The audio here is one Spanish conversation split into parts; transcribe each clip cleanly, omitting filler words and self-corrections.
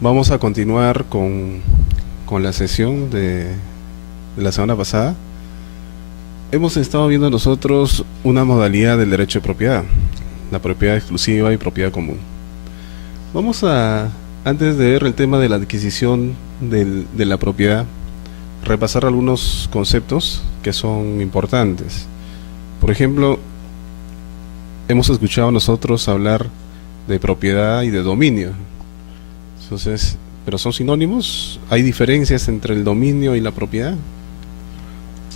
Vamos a continuar con la sesión de la semana pasada. Hemos estado viendo nosotros una modalidad del derecho de propiedad, la propiedad exclusiva y propiedad común. Vamos a, antes de ver el tema de la adquisición de la propiedad, repasar algunos conceptos que son importantes. Por ejemplo, hemos escuchado nosotros hablar de propiedad y de dominio. Entonces, ¿pero son sinónimos? ¿Hay diferencias entre el dominio y la propiedad?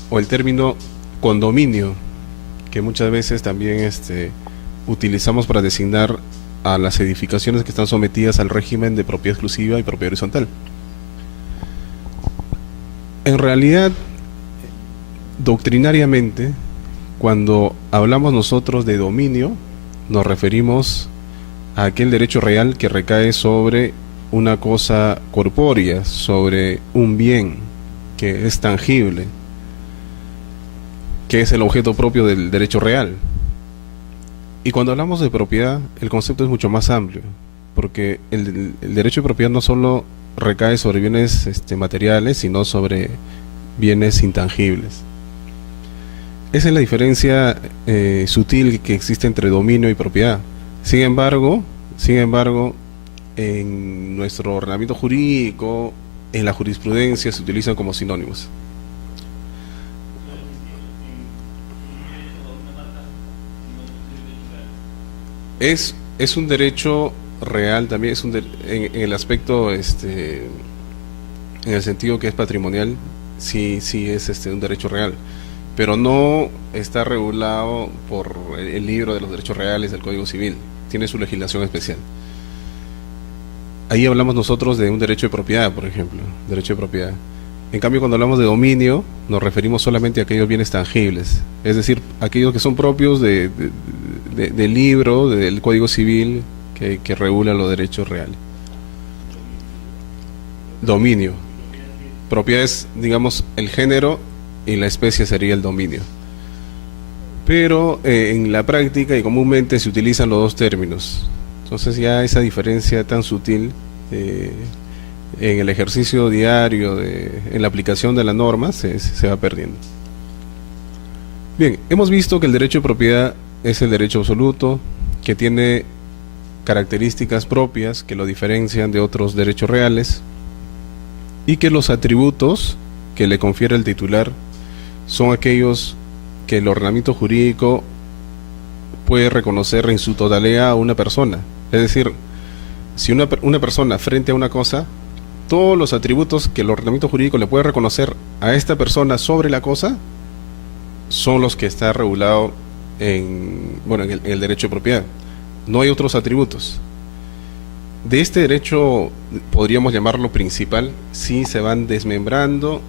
O el término condominio, que muchas veces también utilizamos para designar a las edificaciones que están sometidas al régimen de propiedad exclusiva y propiedad horizontal. En realidad, doctrinariamente, cuando hablamos nosotros de dominio, nos referimos a aquel derecho real que recae sobre una cosa corpórea, sobre un bien que es tangible, que es el objeto propio del derecho real. Y cuando hablamos de propiedad, el concepto es mucho más amplio, porque el derecho de propiedad no solo recae sobre bienes materiales, sino sobre bienes intangibles. Esa es la diferencia sutil que existe entre dominio y propiedad. Sin embargo, en nuestro ordenamiento jurídico, en la jurisprudencia, se utilizan como sinónimos. Es un derecho real también, en el aspecto, en el sentido que es patrimonial, sí es un derecho real, pero no está regulado por el libro de los derechos reales del Código Civil, tiene su legislación especial. Ahí hablamos nosotros de un derecho de propiedad, por ejemplo, derecho de propiedad. En cambio, cuando hablamos de dominio, nos referimos solamente a aquellos bienes tangibles, es decir, aquellos que son propios del libro, del Código Civil, que regula los derechos reales. Dominio. Propiedad es, digamos, el género y la especie sería el dominio. Pero en la práctica y comúnmente se utilizan los dos términos. Entonces ya esa diferencia tan sutil en el ejercicio diario, en la aplicación de la norma, se va perdiendo. Bien, hemos visto que el derecho de propiedad es el derecho absoluto, que tiene características propias que lo diferencian de otros derechos reales, y que los atributos que le confiere el titular son aquellos que el ordenamiento jurídico puede reconocer en su totalidad a una persona. Es decir, si una persona frente a una cosa, todos los atributos que el ordenamiento jurídico le puede reconocer a esta persona sobre la cosa son los que está regulado en el derecho de propiedad. No hay otros atributos. De este derecho, podríamos llamarlo principal, sí se van desmembrando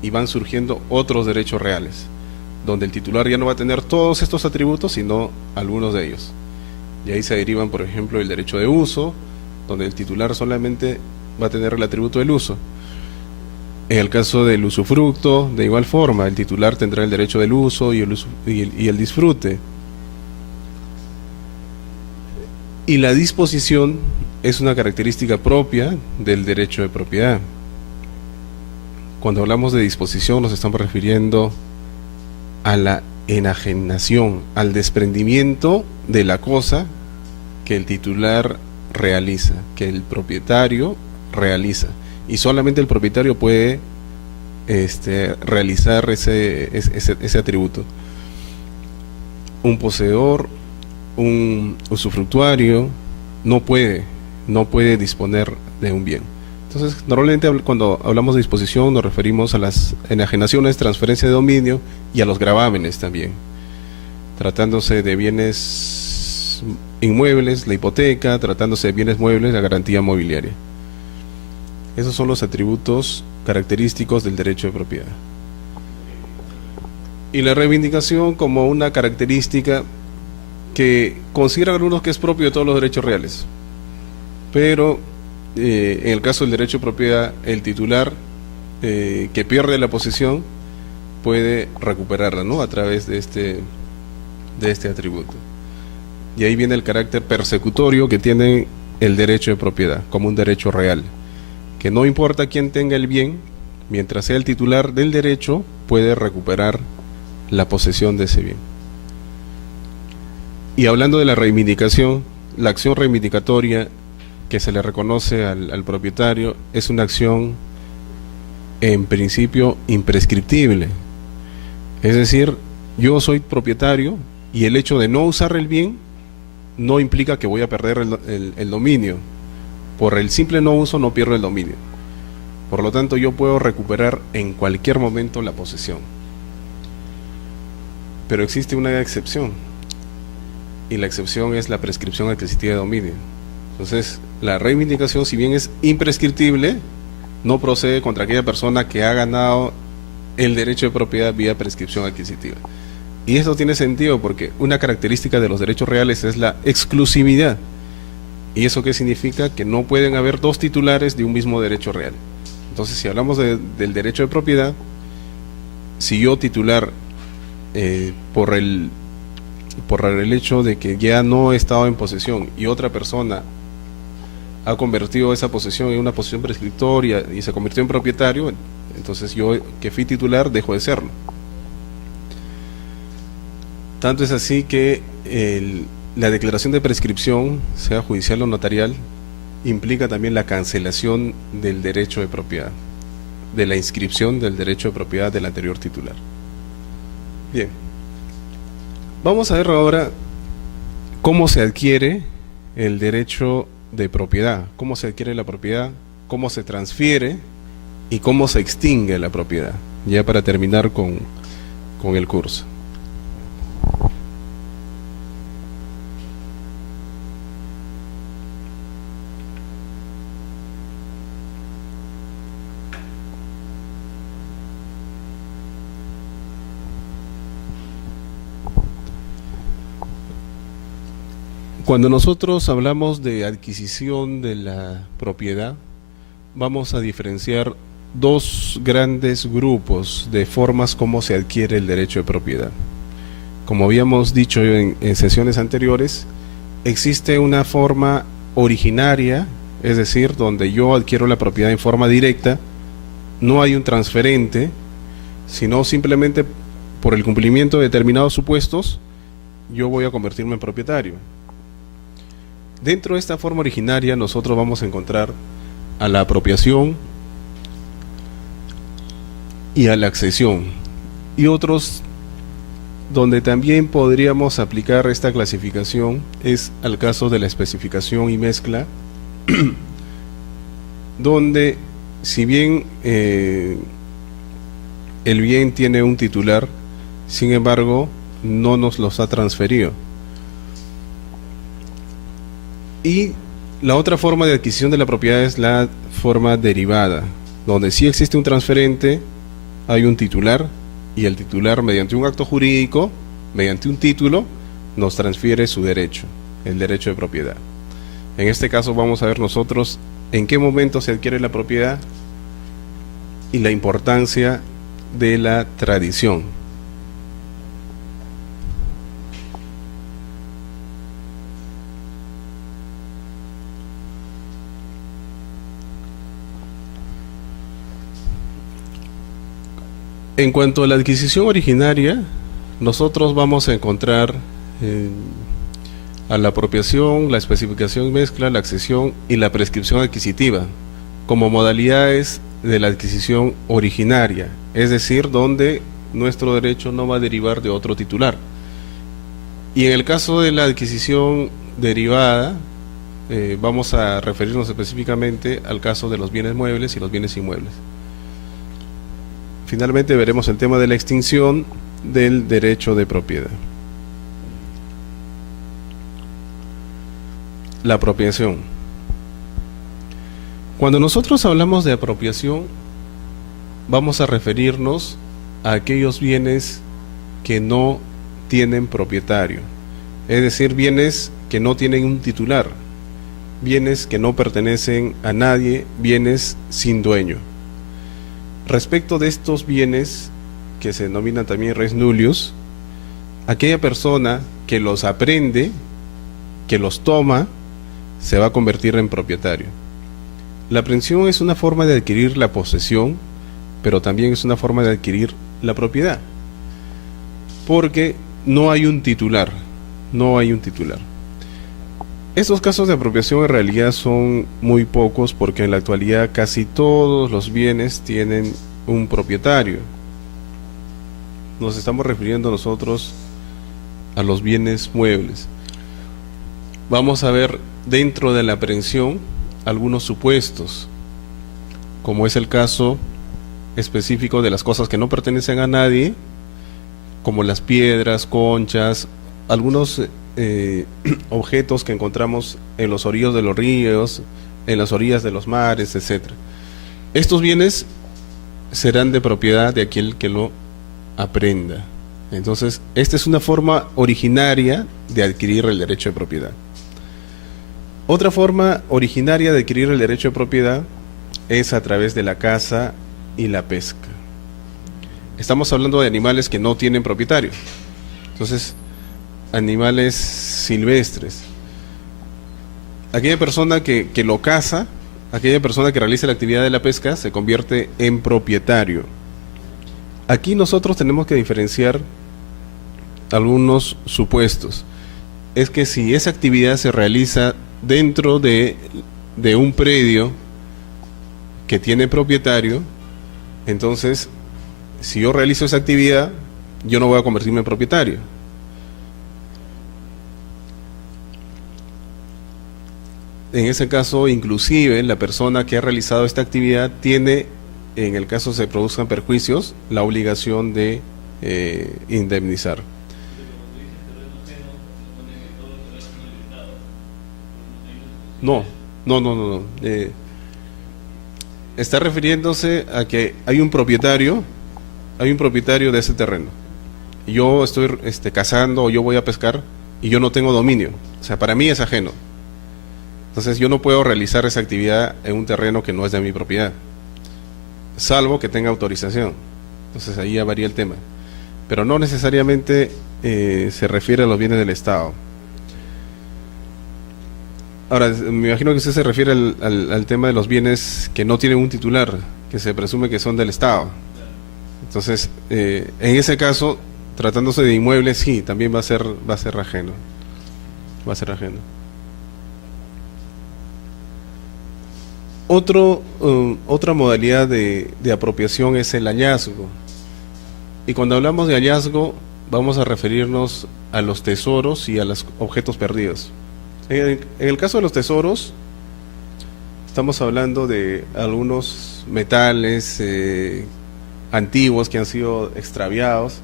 y van surgiendo otros derechos reales, donde el titular ya no va a tener todos estos atributos, sino algunos de ellos. Y ahí se derivan, por ejemplo, el derecho de uso, donde el titular solamente va a tener el atributo del uso. En el caso del usufructo, de igual forma, el titular tendrá el derecho del uso y el disfrute. Y la disposición es una característica propia del derecho de propiedad. Cuando hablamos de disposición nos estamos refiriendo a la enajenación, al desprendimiento de la cosa que el titular realiza, que el propietario realiza, y solamente el propietario puede realizar ese atributo. Un poseedor, un usufructuario no puede disponer de un bien. Entonces, normalmente cuando hablamos de disposición nos referimos a las enajenaciones, transferencia de dominio y a los gravámenes también. Tratándose de bienes inmuebles, la hipoteca; tratándose de bienes muebles, la garantía mobiliaria. Esos son los atributos característicos del derecho de propiedad. Y la reivindicación como una característica que consideran algunos que es propio de todos los derechos reales. Pero en el caso del derecho de propiedad, el titular que pierde la posesión puede recuperarla, ¿no?, a través de este atributo. Y ahí viene el carácter persecutorio que tienen el derecho de propiedad como un derecho real, que no importa quién tenga el bien, mientras sea el titular del derecho, puede recuperar la posesión de ese bien. Y hablando de la reivindicación, la acción reivindicatoria que se le reconoce al propietario es una acción en principio imprescriptible. Es decir, yo soy propietario y el hecho de no usar el bien no implica que voy a perder el dominio. Por el simple no uso no pierdo el dominio. Por lo tanto, yo puedo recuperar en cualquier momento la posesión. Pero existe una excepción, y la excepción es la prescripción adquisitiva de dominio. Entonces, la reivindicación, si bien es imprescriptible, no procede contra aquella persona que ha ganado el derecho de propiedad vía prescripción adquisitiva. Y esto tiene sentido porque una característica de los derechos reales es la exclusividad. ¿Y eso qué significa? Que no pueden haber dos titulares de un mismo derecho real. Entonces, si hablamos del derecho de propiedad, si yo titular, por el hecho de que ya no he estado en posesión y otra persona ha convertido esa posesión en una posesión prescriptoria y se convirtió en propietario, entonces yo, que fui titular, dejo de serlo. Tanto es así que la declaración de prescripción, sea judicial o notarial, implica también la cancelación del derecho de propiedad, de la inscripción del derecho de propiedad del anterior titular. Bien, vamos a ver ahora cómo se adquiere el derecho de propiedad, cómo se adquiere la propiedad, cómo se transfiere y cómo se extingue la propiedad, ya para terminar con el curso. Cuando nosotros hablamos de adquisición de la propiedad, vamos a diferenciar dos grandes grupos de formas como se adquiere el derecho de propiedad. Como habíamos dicho en sesiones anteriores, existe una forma originaria, es decir, donde yo adquiero la propiedad en forma directa, no hay un transferente, sino simplemente por el cumplimiento de determinados supuestos, yo voy a convertirme en propietario. Dentro de esta forma originaria nosotros vamos a encontrar a la apropiación y a la accesión, y otros donde también podríamos aplicar esta clasificación es al caso de la especificación y mezcla, donde si bien el bien tiene un titular, sin embargo no nos los ha transferido. Y la otra forma de adquisición de la propiedad es la forma derivada, donde sí existe un transferente, hay un titular, y el titular, mediante un acto jurídico, mediante un título, nos transfiere su derecho, el derecho de propiedad. En este caso vamos a ver nosotros en qué momento se adquiere la propiedad y la importancia de la tradición. En cuanto a la adquisición originaria, nosotros vamos a encontrar a la apropiación, la especificación mezcla, la accesión y la prescripción adquisitiva como modalidades de la adquisición originaria, es decir, donde nuestro derecho no va a derivar de otro titular. Y en el caso de la adquisición derivada, vamos a referirnos específicamente al caso de los bienes muebles y los bienes inmuebles. Finalmente veremos el tema de la extinción del derecho de propiedad. La apropiación. Cuando nosotros hablamos de apropiación, vamos a referirnos a aquellos bienes que no tienen propietario, es decir, bienes que no tienen un titular, bienes que no pertenecen a nadie, bienes sin dueño. Respecto de estos bienes, que se denominan también res nullius, aquella persona que los aprende, que los toma se va a convertir en propietario. La aprehensión es una forma de adquirir la posesión, pero también es una forma de adquirir la propiedad, porque no hay un titular, no hay un titular. Estos casos de apropiación en realidad son muy pocos, porque en la actualidad casi todos los bienes tienen un propietario. Nos estamos refiriendo nosotros a los bienes muebles. Vamos a ver dentro de la aprehensión algunos supuestos, como es el caso específico de las cosas que no pertenecen a nadie, como las piedras, conchas, algunos objetos que encontramos en los orillos de los ríos, en las orillas de los mares, etc. Estos bienes serán de propiedad de aquel que lo aprenda. Entonces, esta es una forma originaria de adquirir el derecho de propiedad. Otra forma originaria de adquirir el derecho de propiedad es a través de la caza y la pesca. Estamos hablando de animales que no tienen propietario. Entonces, animales silvestres. Aquella persona que lo caza, aquella persona que realiza la actividad de la pesca, se convierte en propietario. Aquí nosotros tenemos que diferenciar algunos supuestos. Es que si esa actividad se realiza dentro de un predio que tiene propietario, entonces, si yo realizo esa actividad, yo no voy a convertirme en propietario. En ese caso, inclusive, la persona que ha realizado esta actividad tiene, en el caso se produzcan perjuicios, la obligación de indemnizar. No. Está refiriéndose a que hay un propietario de ese terreno. Yo estoy cazando o yo voy a pescar y yo no tengo dominio. O sea, para mí es ajeno. Entonces yo no puedo realizar esa actividad en un terreno que no es de mi propiedad, salvo que tenga autorización. Entonces ahí ya varía el tema. Pero no necesariamente se refiere a los bienes del Estado. Ahora, me imagino que usted se refiere al tema de los bienes que no tienen un titular, que se presume que son del Estado. Entonces, en ese caso, tratándose de inmuebles, sí, también va a ser ajeno. Va a ser ajeno. Otra modalidad de apropiación es el hallazgo. Y cuando hablamos de hallazgo, vamos a referirnos a los tesoros y a los objetos perdidos. En el caso de los tesoros, estamos hablando de algunos metales antiguos que han sido extraviados,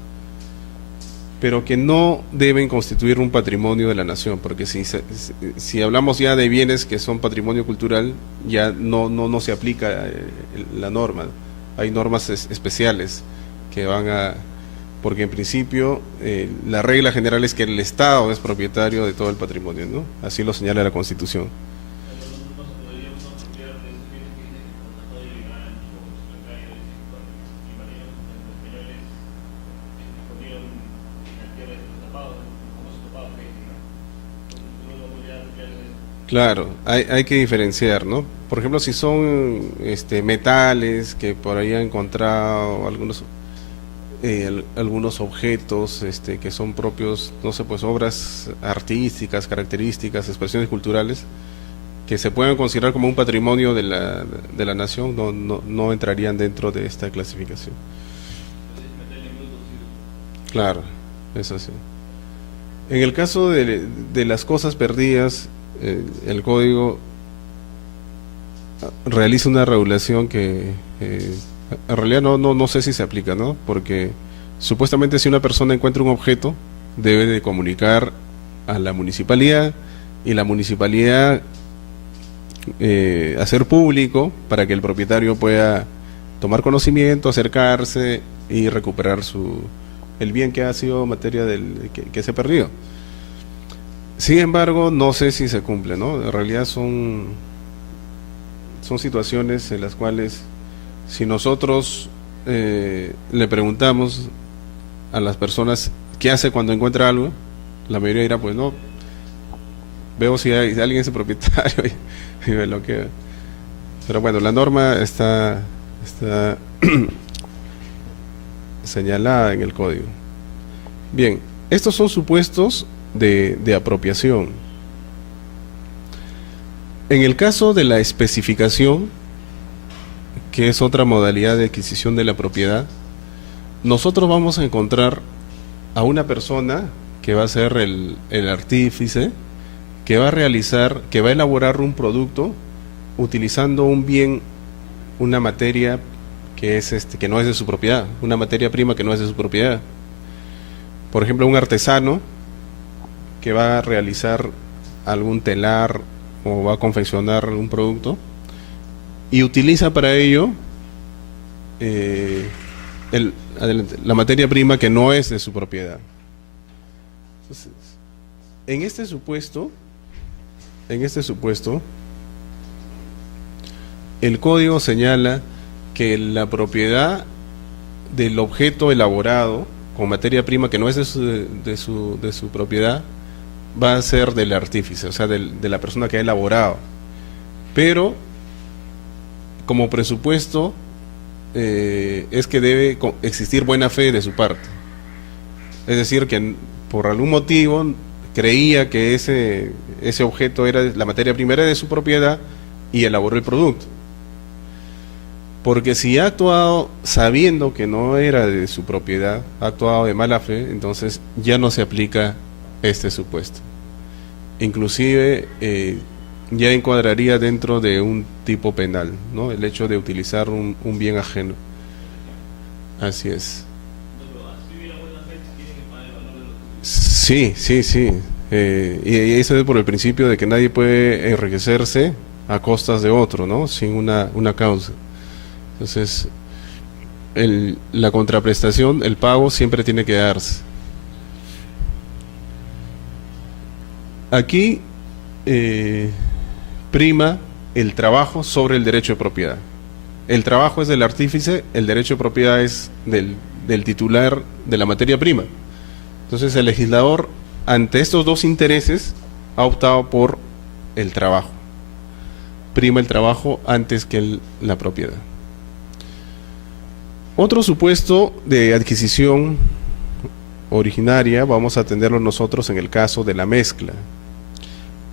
pero que no deben constituir un patrimonio de la nación, porque si hablamos ya de bienes que son patrimonio cultural, ya no se aplica la norma. Hay normas especiales que van a... Porque en principio la regla general es que el Estado es propietario de todo el patrimonio, ¿no? Así lo señala la Constitución. Claro, hay que diferenciar, ¿no? Por ejemplo, si son metales que por ahí han encontrado algunos objetos que son propios, no sé, pues obras artísticas, características, expresiones culturales, que se pueden considerar como un patrimonio de la nación, no entrarían dentro de esta clasificación. Claro, eso sí. En el caso de las cosas perdidas, el código realiza una regulación que en realidad no sé si se aplica, ¿no? Porque supuestamente si una persona encuentra un objeto, debe de comunicar a la municipalidad, y la municipalidad hacer público para que el propietario pueda tomar conocimiento, acercarse y recuperar el bien que ha sido materia que se perdió. Sin embargo, no sé si se cumple, ¿no? En realidad son situaciones en las cuales, si nosotros le preguntamos a las personas qué hace cuando encuentra algo, la mayoría dirá, pues no, Veo si alguien es el propietario y me bloquea. Pero bueno, la norma está señalada en el código. Bien, estos son supuestos de apropiación. En el caso de la especificación, que es otra modalidad de adquisición de la propiedad, nosotros vamos a encontrar a una persona que va a ser el artífice, que va a elaborar un producto utilizando un bien, una materia que que no es de su propiedad, una materia prima que no es de su propiedad. Por ejemplo, un artesano que va a realizar algún telar o va a confeccionar un producto y utiliza para ello la materia prima que no es de su propiedad. Entonces, en este supuesto, el código señala que la propiedad del objeto elaborado con materia prima que no es de su propiedad va a ser del artífice, o sea, de la persona que ha elaborado. Pero como presupuesto es que debe existir buena fe de su parte. Es decir, que por algún motivo creía que ese objeto la materia prima era de su propiedad y elaboró el producto. Porque si ha actuado sabiendo que no era de su propiedad, ha actuado de mala fe, entonces ya no se aplica este supuesto. Inclusive ya encuadraría dentro de un tipo penal, ¿no? El hecho de utilizar un bien ajeno. Así es. Sí. Y eso es por el principio de que nadie puede enriquecerse a costas de otro, ¿no? Sin una causa. Entonces, la contraprestación, el pago siempre tiene que darse. Aquí prima el trabajo sobre el derecho de propiedad. El trabajo es del artífice, el derecho de propiedad es del titular de la materia prima. Entonces el legislador, ante estos dos intereses, ha optado por el trabajo. Prima el trabajo antes que la propiedad. Otro supuesto de adquisición originaria vamos a atenderlo nosotros en el caso de la mezcla.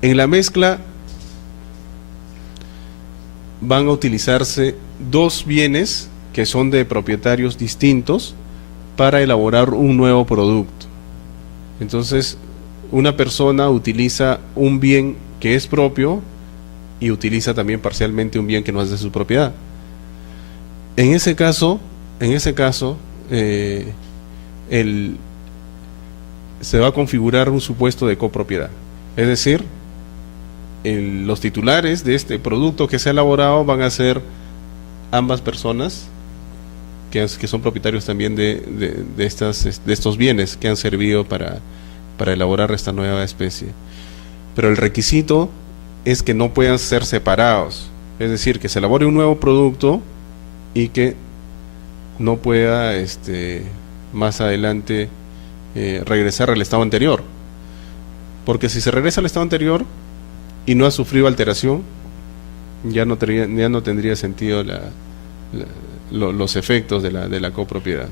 En la mezcla van a utilizarse dos bienes que son de propietarios distintos para elaborar un nuevo producto. Entonces, una persona utiliza un bien que es propio y utiliza también parcialmente un bien que no es de su propiedad. En ese caso, se va a configurar un supuesto de copropiedad. Es decir, los titulares de este producto que se ha elaborado van a ser ambas personas que son propietarios también de estos bienes que han servido para elaborar esta nueva especie. Pero el requisito es que no puedan ser separados, es decir, que se elabore un nuevo producto y que no pueda más adelante regresar al estado anterior, porque si se regresa al estado anterior y no ha sufrido alteración, ya no tendría sentido los efectos de la copropiedad.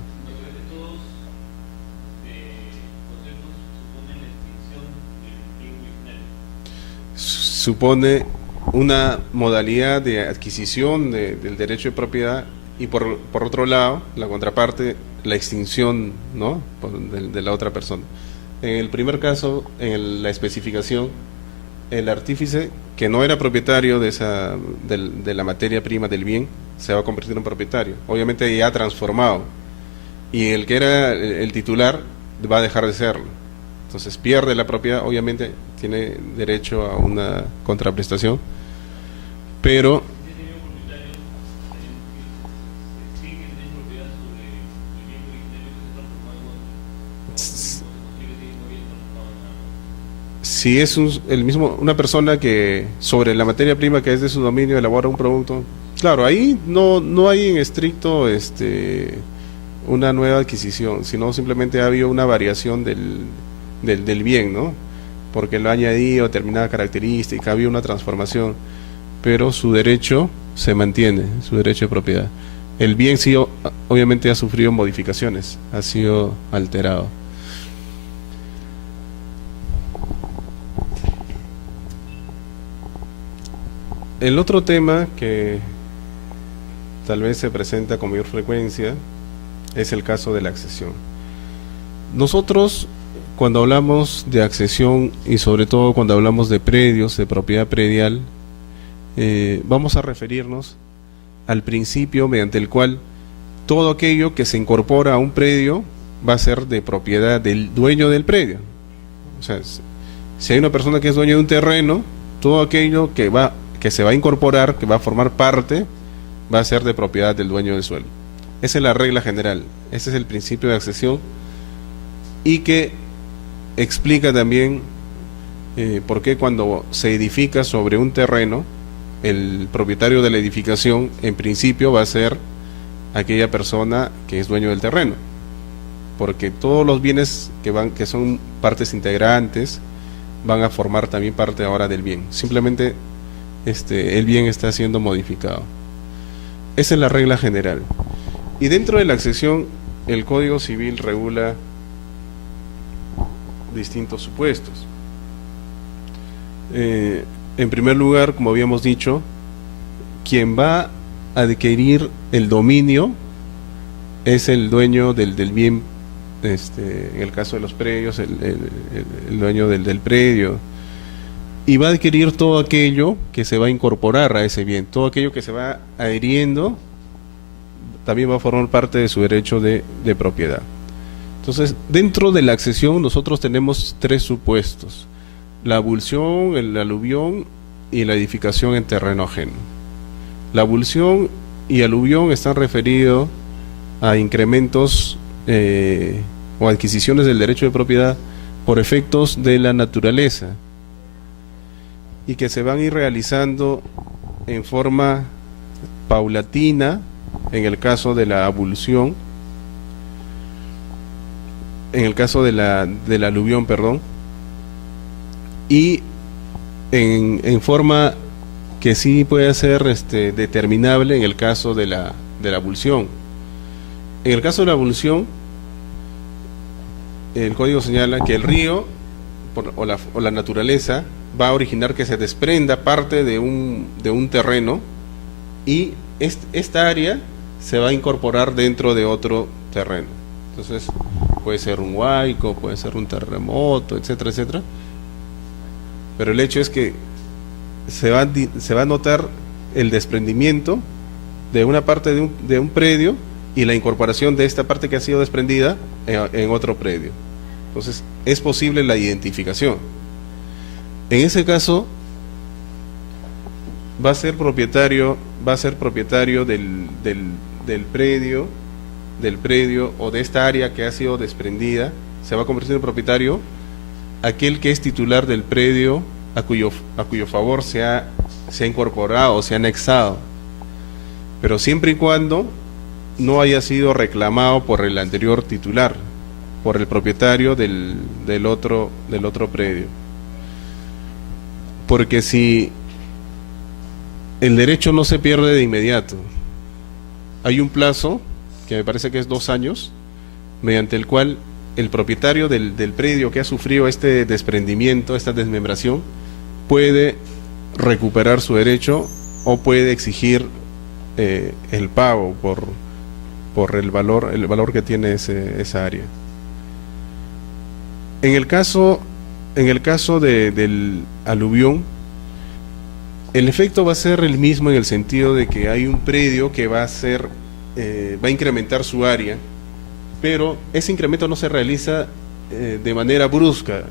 Supone una modalidad de adquisición del derecho de propiedad y por otro lado, la contraparte, la extinción, ¿no?, de la otra persona. En el primer caso, en la especificación, el artífice que no era propietario de la materia prima del bien se va a convertir en propietario, obviamente ya transformado, y el que era el titular va a dejar de serlo. Entonces pierde la propiedad, obviamente tiene derecho a una contraprestación, pero si es una persona que sobre la materia prima que es de su dominio elabora un producto, claro, ahí no hay en estricto una nueva adquisición, sino simplemente ha habido una variación del bien, ¿no? porque lo ha añadido determinada característica, había una transformación, pero su derecho se mantiene, su derecho de propiedad. El bien sí, obviamente ha sufrido modificaciones, ha sido alterado. El otro tema que tal vez se presenta con mayor frecuencia es el caso de la accesión. Nosotros, cuando hablamos de accesión y sobre todo cuando hablamos de predios, de propiedad predial, vamos a referirnos al principio mediante el cual todo aquello que se incorpora a un predio va a ser de propiedad del dueño del predio. O sea, si hay una persona que es dueño de un terreno, todo aquello que se va a incorporar, que va a formar parte, va a ser de propiedad del dueño del suelo. Esa es la regla general, ese es el principio de accesión, y que explica también por qué cuando se edifica sobre un terreno, el propietario de la edificación en principio va a ser aquella persona que es dueño del terreno, porque todos los bienes que son partes integrantes van a formar también parte ahora del bien. Simplemente el bien está siendo modificado. Esa es la regla general. Y dentro de la accesión, el Código Civil regula distintos supuestos. En primer lugar, como habíamos dicho, quien va a adquirir el dominio es el dueño del bien, en el caso de los predios, el dueño del predio, y va a adquirir todo aquello que se va a incorporar a ese bien, todo aquello que se va adhiriendo también va a formar parte de su derecho de propiedad. Entonces, dentro de la accesión nosotros tenemos tres supuestos: la abulsión, el aluvión y la edificación en terreno ajeno. La abulsión y aluvión están referidos a incrementos o adquisiciones del derecho de propiedad por efectos de la naturaleza y que se van a ir realizando en forma paulatina en el caso de la abulsión, en el caso de la aluvión, perdón, y en forma que sí puede ser determinable en el caso de la abulsión. En el caso de la abulsión, el código señala que el río o la naturaleza va a originar que se desprenda parte de un terreno y esta área se va a incorporar dentro de otro terreno. Entonces puede ser un huaico, puede ser un terremoto, etcétera, etcétera. Pero el hecho es que se va a notar el desprendimiento de una parte de un predio y la incorporación de esta parte que ha sido desprendida en otro predio. Entonces es posible la identificación. En ese caso va a ser propietario del predio o de esta área que ha sido desprendida. Se va a convertir en propietario aquel que es titular del predio a cuyo favor se ha incorporado o se ha anexado, pero siempre y cuando no haya sido reclamado por el anterior titular, por el propietario del otro predio. Porque si el derecho no se pierde de inmediato, hay un plazo que me parece que es 2 años, mediante el cual el propietario del predio que ha sufrido este desprendimiento, esta desmembración, puede recuperar su derecho o puede exigir el pago por el valor que tiene esa área. En el caso del aluvión, el efecto va a ser el mismo en el sentido de que hay un predio que va a incrementar su área, pero ese incremento no se realiza de manera brusca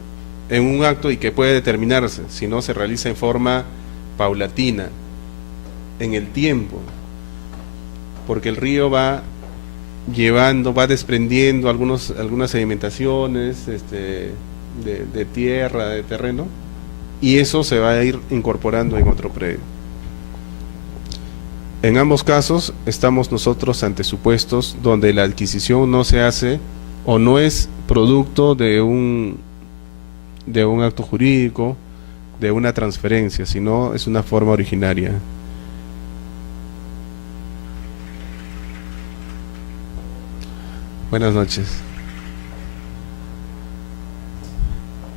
en un acto y que puede determinarse, sino se realiza en forma paulatina, en el tiempo, porque el río va desprendiendo algunas sedimentaciones de tierra, de terreno, y eso se va a ir incorporando en otro predio. En ambos casos estamos nosotros ante supuestos donde la adquisición no se hace o no es producto de un de un acto jurídico, de una transferencia, sino es una forma originaria. Buenas noches.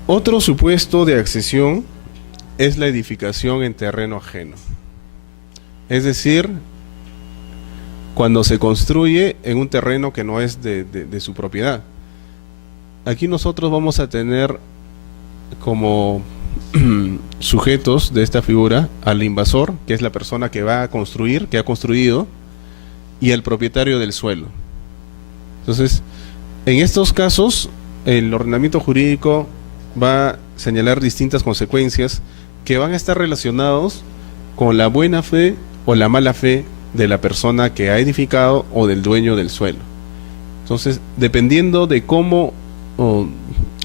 Otro supuesto de accesión es la edificación en terreno ajeno. Es decir, cuando se construye en un terreno que no es de su propiedad. Aquí nosotros vamos a tener como sujetos de esta figura al invasor, que es la persona que va a construir, que ha construido, y el propietario del suelo. Entonces, en estos casos, el ordenamiento jurídico va a señalar distintas consecuencias que van a estar relacionados con la buena fe o la mala fe de la persona que ha edificado o del dueño del suelo. Entonces, dependiendo de cómo o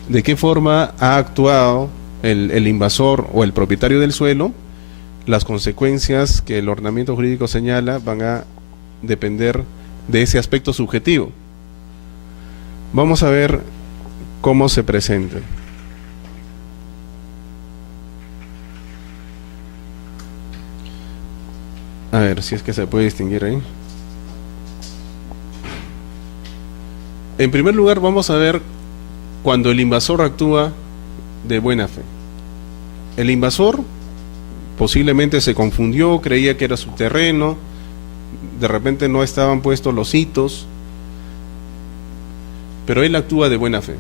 de qué forma ha actuado el invasor o el propietario del suelo, las consecuencias que el ordenamiento jurídico señala van a depender de ese aspecto subjetivo. Vamos a ver cómo se presenta. A ver si es que se puede distinguir ahí. En primer lugar, vamos a ver cuando el invasor actúa de buena fe. El invasor posiblemente se confundió, creía que era su terreno, de repente no estaban puestos los hitos, pero él actúa de buena fe,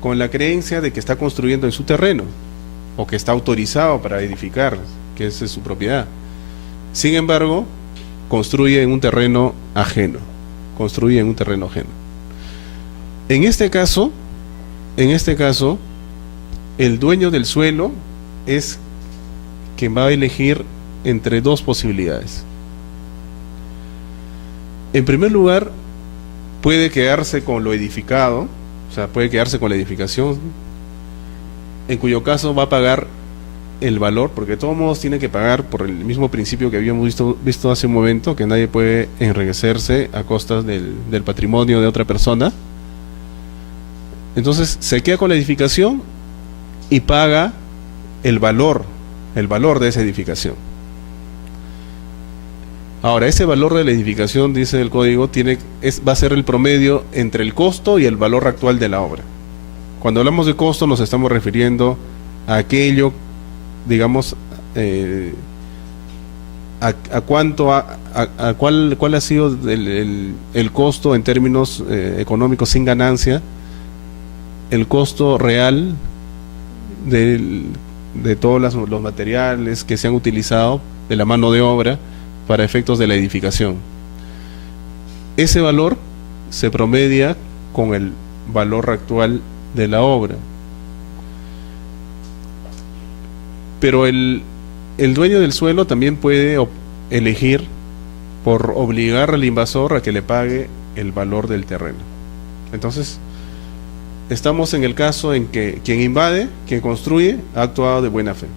con la creencia de que está construyendo en su terreno, o que está autorizado para edificar, que esa es su propiedad. Sin embargo, construye en un terreno ajeno, En este caso, el dueño del suelo es quien va a elegir entre dos posibilidades. En primer lugar, puede quedarse con lo edificado, o sea, puede quedarse con la edificación, en cuyo caso va a pagar el valor, porque de todos modos tiene que pagar por el mismo principio que habíamos visto hace un momento, que nadie puede enriquecerse a costas del patrimonio de otra persona. Entonces se queda con la edificación y paga el valor de esa edificación. Ahora, ese valor de la edificación, dice el código, va a ser el promedio entre el costo y el valor actual de la obra. Cuando hablamos de costo nos estamos refiriendo a aquello, digamos, cuál ha sido el costo en términos económicos sin ganancia, el costo real de todos los materiales que se han utilizado, de la mano de obra, para efectos de la edificación. Ese valor se promedia con el valor actual de la obra. Pero el dueño del suelo también puede elegir por obligar al invasor a que le pague el valor del terreno. Entonces, estamos en el caso en que quien invade, quien construye, ha actuado de buena fe.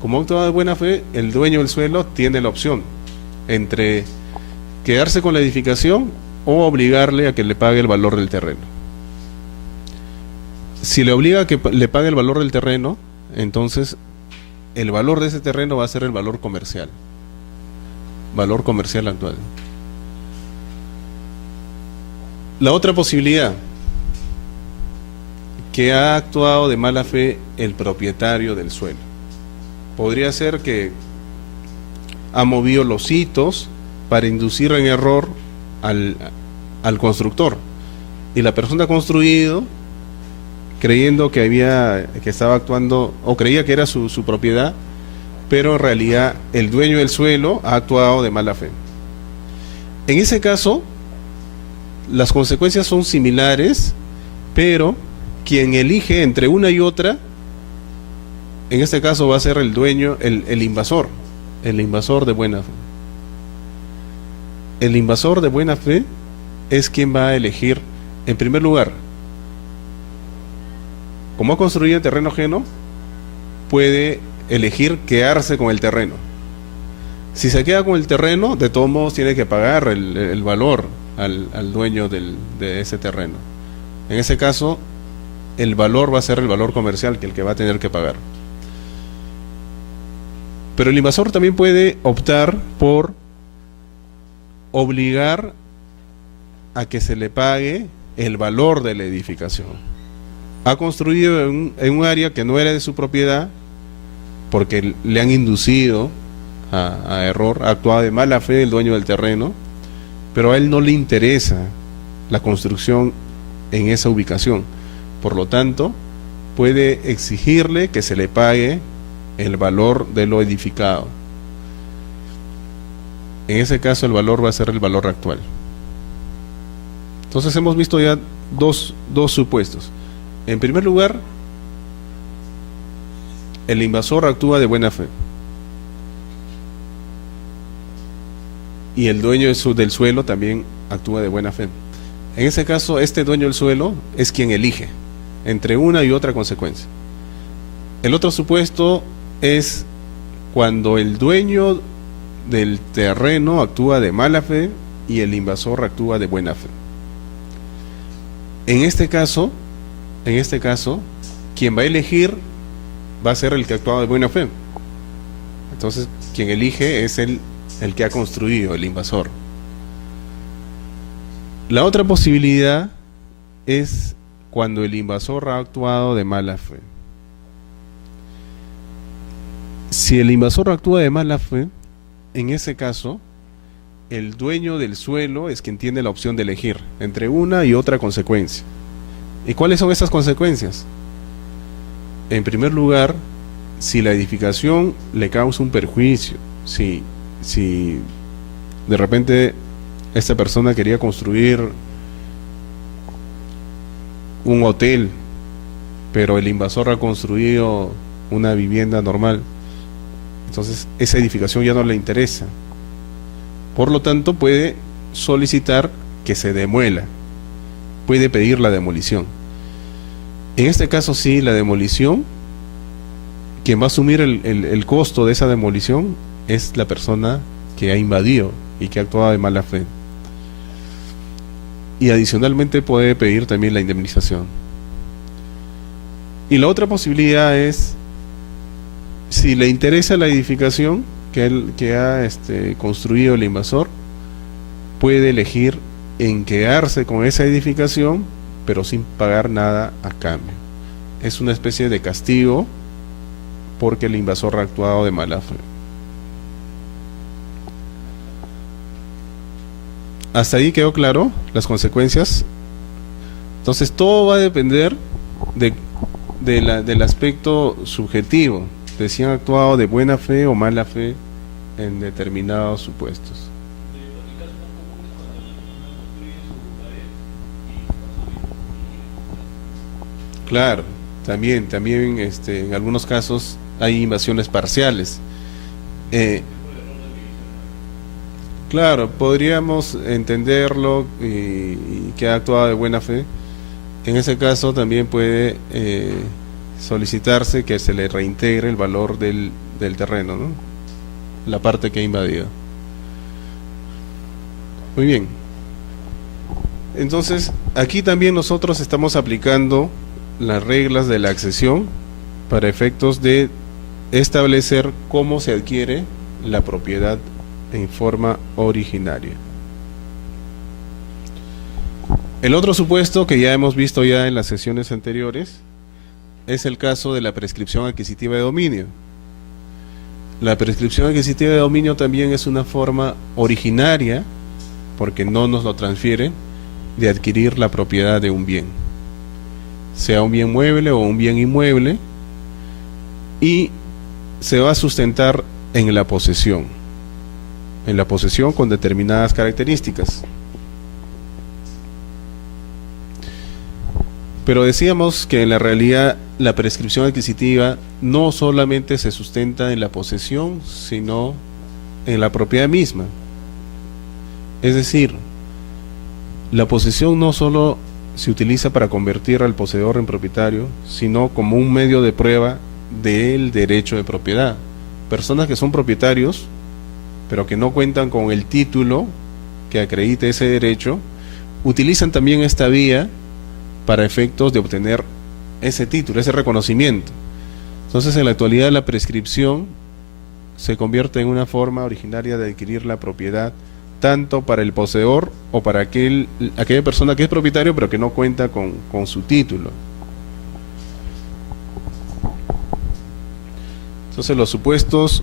Como ha actuado de buena fe, el dueño del suelo tiene la opción entre quedarse con la edificación o obligarle a que le pague el valor del terreno. Si le obliga a que le pague el valor del terreno, entonces el valor de ese terreno va a ser el valor comercial actual. La otra posibilidad, que ha actuado de mala fe el propietario del suelo. Podría ser que ha movido los hitos para inducir en error al constructor, y la persona construido, creyendo que estaba actuando, o creía que era su propiedad, pero en realidad el dueño del suelo ha actuado de mala fe. En ese caso, las consecuencias son similares, pero quien elige entre una y otra, en este caso va a ser el dueño, el invasor de buena fe. El invasor de buena fe es quien va a elegir, en primer lugar, como ha construido en terreno ajeno, puede elegir quedarse con el terreno. Si se queda con el terreno, de todos modos tiene que pagar el valor al dueño de ese terreno. En ese caso, el valor va a ser el valor comercial que el que va a tener que pagar. Pero el invasor también puede optar por obligar a que se le pague el valor de la edificación. Ha construido en un área que no era de su propiedad porque le han inducido a error, ha actuado de mala fe el dueño del terreno, pero a él no le interesa la construcción en esa ubicación. Por lo tanto, puede exigirle que se le pague el valor de lo edificado. En ese caso el valor va a ser el valor actual. Entonces hemos visto ya dos supuestos. En primer lugar, el invasor actúa de buena fe y el dueño del suelo también actúa de buena fe. En ese caso, este dueño del suelo es quien elige entre una y otra consecuencia. El otro supuesto es cuando el dueño del terreno actúa de mala fe y el invasor actúa de buena fe. En este caso, quien va a elegir va a ser el que ha actuado de buena fe. Entonces, quien elige es el que ha construido, el invasor. La otra posibilidad es cuando el invasor ha actuado de mala fe. Si el invasor actúa de mala fe, en ese caso, el dueño del suelo es quien tiene la opción de elegir entre una y otra consecuencia. ¿Y cuáles son esas consecuencias? En primer lugar, si la edificación le causa un perjuicio, si de repente esta persona quería construir un hotel, pero el invasor ha construido una vivienda normal, entonces esa edificación ya no le interesa. Por lo tanto, puede solicitar que se demuela, puede pedir la demolición. En este caso sí, la demolición, quien va a asumir el costo de esa demolición es la persona que ha invadido y que ha actuado de mala fe. Y adicionalmente puede pedir también la indemnización. Y la otra posibilidad es, si le interesa la edificación que ha construido el invasor, puede elegir en quedarse con esa edificación, pero sin pagar nada a cambio. Es una especie de castigo porque el invasor ha actuado de mala fe. ¿Hasta ahí quedó claro las consecuencias? Entonces todo va a depender del aspecto subjetivo, de si han actuado de buena fe o mala fe en determinados supuestos. Claro, también en algunos casos hay invasiones parciales. Claro, podríamos entenderlo y que ha actuado de buena fe. En ese caso también puede solicitarse que se le reintegre el valor del terreno, ¿no? La parte que ha invadido. Muy bien. Entonces, aquí también nosotros estamos aplicando las reglas de la accesión para efectos de establecer cómo se adquiere la propiedad en forma originaria. El otro supuesto que ya hemos visto ya en las sesiones anteriores es el caso de la prescripción adquisitiva de dominio. La prescripción adquisitiva de dominio también es una forma originaria, porque no nos lo transfiere, de adquirir la propiedad de un bien, sea un bien mueble o un bien inmueble, y se va a sustentar en la posesión con determinadas características. Pero decíamos que en la realidad la prescripción adquisitiva no solamente se sustenta en la posesión, sino en la propiedad misma. Es decir, la posesión no solo se utiliza para convertir al poseedor en propietario, sino como un medio de prueba del derecho de propiedad. Personas que son propietarios, pero que no cuentan con el título que acredite ese derecho, utilizan también esta vía para efectos de obtener ese título, ese reconocimiento. Entonces, en la actualidad, la prescripción se convierte en una forma originaria de adquirir la propiedad, tanto para el poseedor o para aquella persona que es propietario pero que no cuenta con su título. Entonces, los supuestos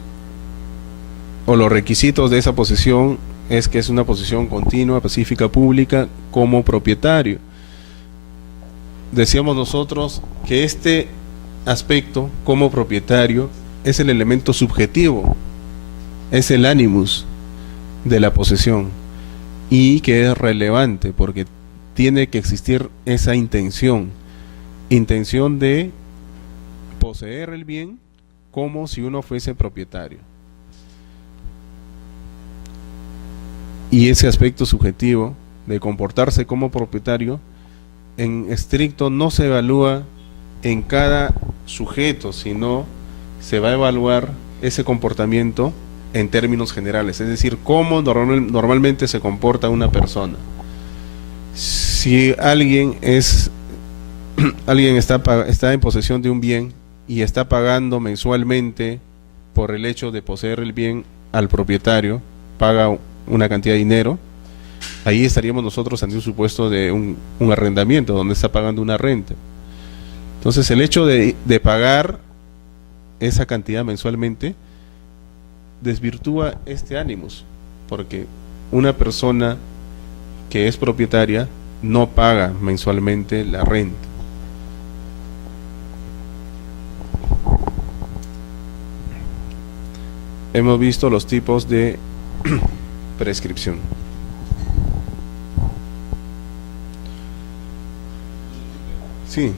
o los requisitos de esa posesión es que es una posesión continua, pacífica, pública, como propietario. Decíamos nosotros que este aspecto, como propietario, es el elemento subjetivo, es el animus de la posesión, y que es relevante porque tiene que existir esa intención de poseer el bien como si uno fuese propietario. Y ese aspecto subjetivo de comportarse como propietario en estricto no se evalúa en cada sujeto, sino se va a evaluar ese comportamiento en términos generales, es decir, cómo normalmente se comporta una persona. Si alguien está en posesión de un bien y está pagando mensualmente por el hecho de poseer el bien al propietario, paga una cantidad de dinero, ahí estaríamos nosotros ante un supuesto de un arrendamiento, donde está pagando una renta. Entonces, el hecho de pagar esa cantidad mensualmente desvirtúa este animus, porque una persona que es propietaria no paga mensualmente la renta. Hemos visto los tipos de prescripción. Sí.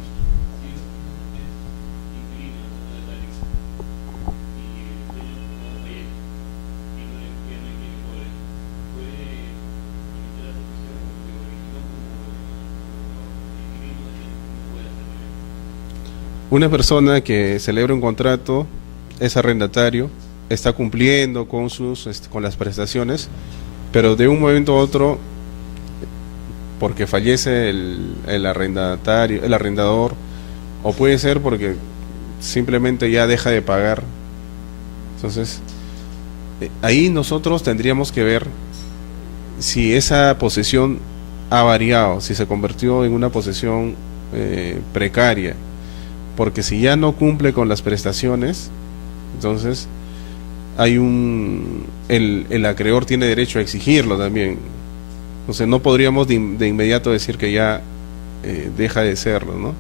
Una persona que celebra un contrato es arrendatario, está cumpliendo con con las prestaciones, pero de un momento a otro, porque fallece el arrendador, o puede ser porque simplemente ya deja de pagar. Entonces, ahí nosotros tendríamos que ver si esa posesión ha variado, si se convirtió en una posesión precaria, porque si ya no cumple con las prestaciones, entonces hay el acreedor tiene derecho a exigirlo también. Entonces no podríamos de inmediato decir que ya deja de serlo, ¿no?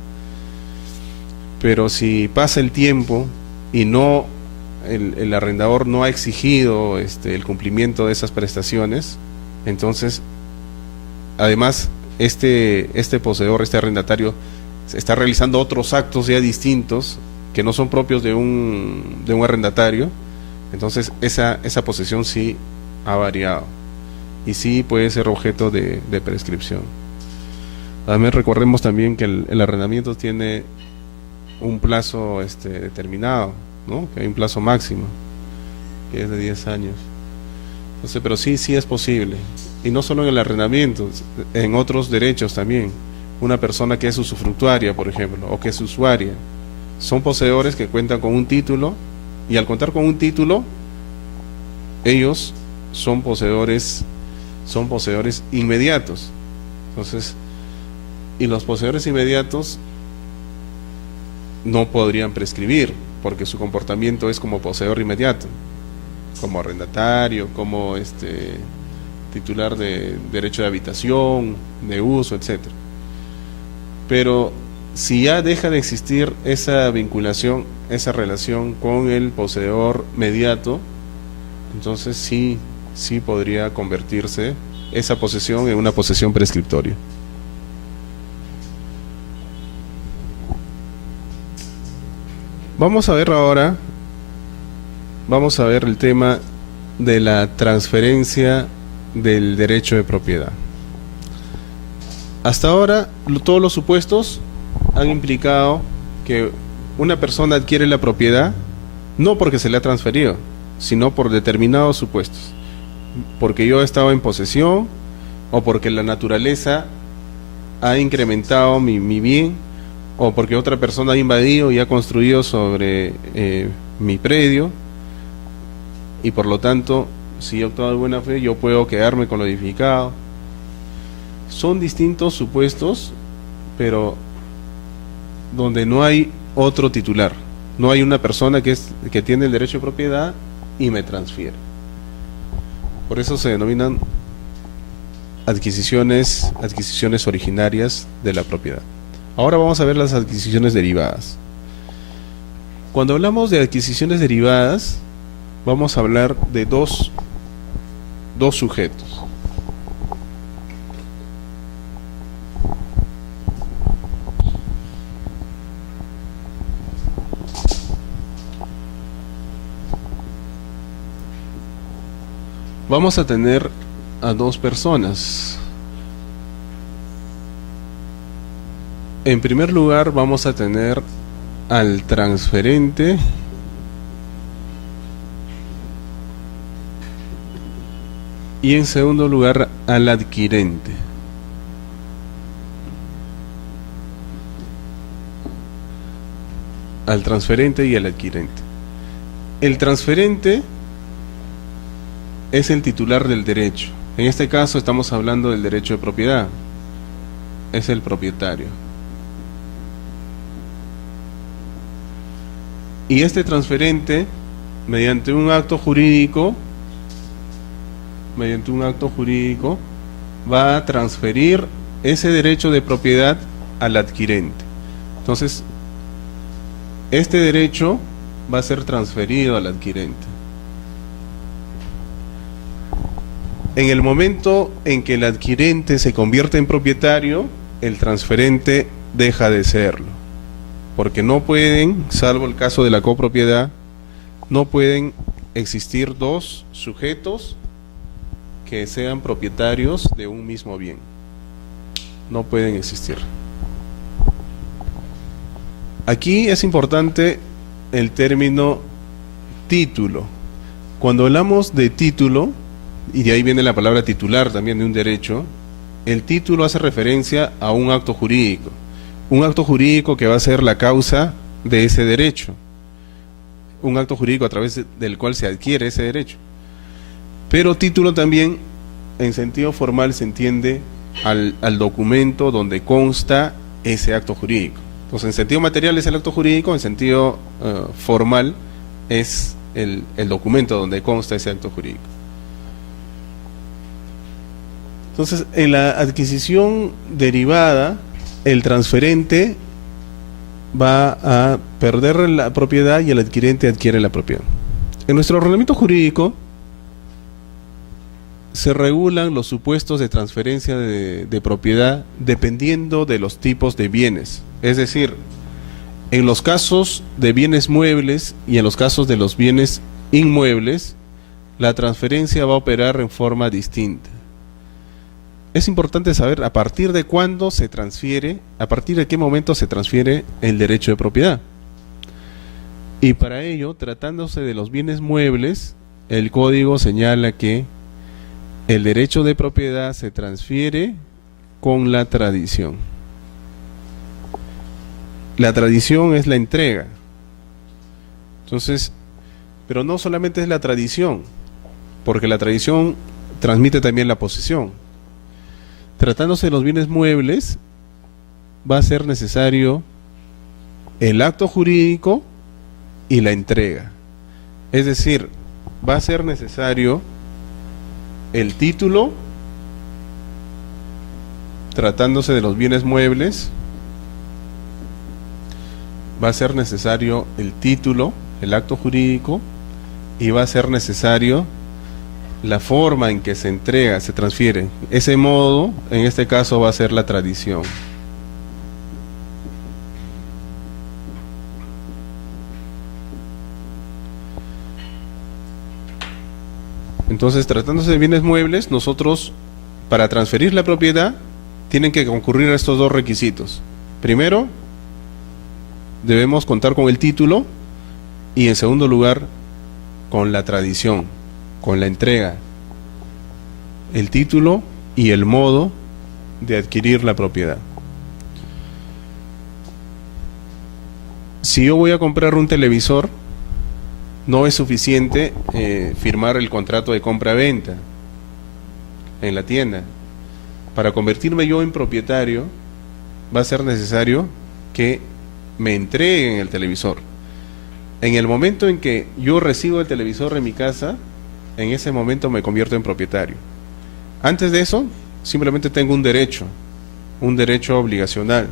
Pero si pasa el tiempo y no el arrendador no ha exigido el cumplimiento de esas prestaciones, entonces además este poseedor, este arrendatario, está realizando otros actos ya distintos que no son propios de un arrendatario. Entonces esa posesión sí ha variado y sí puede ser objeto de prescripción. Además, recordemos también que el arrendamiento tiene un plazo determinado, ¿no? Que hay un plazo máximo, que es de 10 años. Entonces, pero sí es posible. Y no solo en el arrendamiento, en otros derechos también. Una persona que es usufructuaria, por ejemplo, o que es usuaria, son poseedores que cuentan con un título, y al contar con un título, ellos son poseedores inmediatos. Entonces, y los poseedores inmediatos no podrían prescribir, porque su comportamiento es como poseedor inmediato, como arrendatario, como titular de derecho de habitación, de uso, etcétera. Pero si ya deja de existir esa vinculación, esa relación con el poseedor mediato, entonces sí podría convertirse esa posesión en una posesión prescriptoria. Vamos a ver el tema de la transferencia del derecho de propiedad. Hasta ahora, todos los supuestos han implicado que una persona adquiere la propiedad no porque se le ha transferido, sino por determinados supuestos. Porque yo he estado en posesión, o porque la naturaleza ha incrementado mi bien, o porque otra persona ha invadido y ha construido sobre mi predio, y por lo tanto, si he actuado de buena fe, yo puedo quedarme con lo edificado. Son distintos supuestos, pero donde no hay otro titular, no hay una persona que tiene el derecho de propiedad y me transfiere. Por eso se denominan adquisiciones originarias de la propiedad. Ahora vamos a ver las adquisiciones derivadas. Cuando hablamos de adquisiciones derivadas, vamos a hablar de dos sujetos. Vamos a tener a dos personas. En primer lugar, vamos a tener al transferente y en segundo lugar al adquirente. Al transferente y al adquirente. El transferente es el titular del derecho. En este caso estamos hablando del derecho de propiedad. Es el propietario. Y este transferente, mediante un acto jurídico, va a transferir ese derecho de propiedad al adquirente. Entonces, este derecho va a ser transferido al adquirente. En el momento en que el adquirente se convierte en propietario, el transferente deja de serlo, porque no pueden, salvo el caso de la copropiedad, no pueden existir dos sujetos que sean propietarios de un mismo bien. No pueden existir. Aquí es importante el término título. Cuando hablamos de título, y de ahí viene la palabra titular también de un derecho, el título hace referencia a un acto jurídico que va a ser la causa de ese derecho, un acto jurídico a través del cual se adquiere ese derecho. Pero título también, en sentido formal, se entiende al documento donde consta ese acto jurídico. Entonces, en sentido material es el acto jurídico, en sentido formal es el documento donde consta ese acto jurídico. Entonces, en la adquisición derivada, el transferente va a perder la propiedad y el adquirente adquiere la propiedad. En nuestro ordenamiento jurídico se regulan los supuestos de transferencia de propiedad dependiendo de los tipos de bienes. Es decir, en los casos de bienes muebles y en los casos de los bienes inmuebles, la transferencia va a operar en forma distinta. Es importante saber a partir de cuándo se transfiere, a partir de qué momento se transfiere el derecho de propiedad. Y para ello, tratándose de los bienes muebles, el código señala que el derecho de propiedad se transfiere con la tradición. La tradición es la entrega. Entonces, pero no solamente es la tradición, porque la tradición transmite también la posesión. Tratándose de los bienes muebles, va a ser necesario el acto jurídico y la entrega. Es decir, va a ser necesario el título, tratándose de los bienes muebles, va a ser necesario el título, el acto jurídico, y va a ser necesario la forma en que se entrega, se transfiere. Ese modo, en este caso, va a ser la tradición. Entonces, tratándose de bienes muebles, nosotros, para transferir la propiedad, tienen que concurrir a estos dos requisitos. Primero, debemos contar con el título y, en segundo lugar, con la tradición, con la entrega, el título y el modo de adquirir la propiedad. Si yo voy a comprar un televisor, no es suficiente firmar el contrato de compra-venta en la tienda. Para convertirme yo en propietario, va a ser necesario que me entreguen el televisor. En el momento en que yo recibo el televisor en mi casa, en ese momento me convierto en propietario. Antes de eso, simplemente tengo un derecho obligacional,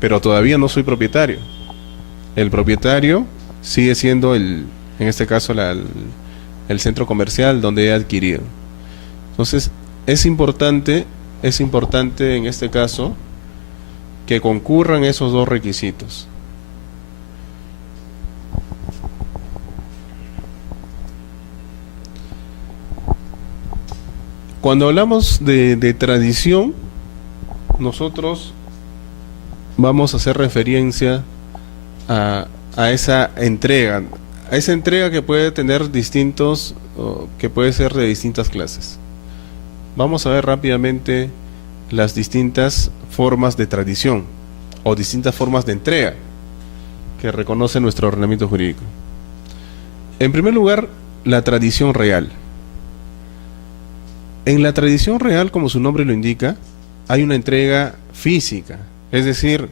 pero todavía no soy propietario. El propietario sigue siendo en este caso, el centro comercial donde he adquirido. Entonces, es importante en este caso que concurran esos dos requisitos. Cuando hablamos de tradición, nosotros vamos a hacer referencia a esa entrega que puede tener que puede ser de distintas clases. Vamos a ver rápidamente las distintas formas de tradición o distintas formas de entrega que reconoce nuestro ordenamiento jurídico. En primer lugar, la tradición real. En la tradición real, como su nombre lo indica, hay una entrega física. Es decir,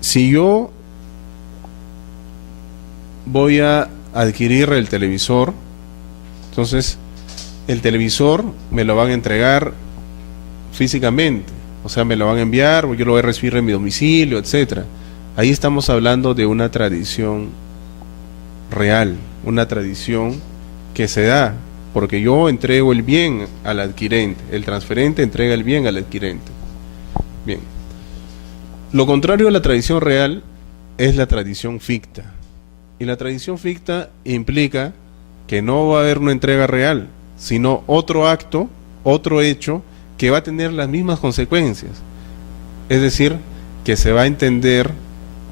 si yo voy a adquirir el televisor, entonces el televisor me lo van a entregar físicamente, o sea, me lo van a enviar, o yo lo voy a recibir en mi domicilio, etcétera. Ahí estamos hablando de una tradición real, una tradición que se da porque yo entrego el bien al adquirente, el transferente entrega el bien al adquirente. Bien. Lo contrario a la tradición real es la tradición ficta. Y la tradición ficta implica que no va a haber una entrega real, sino otro acto, otro hecho que va a tener las mismas consecuencias. Es decir, que se va a entender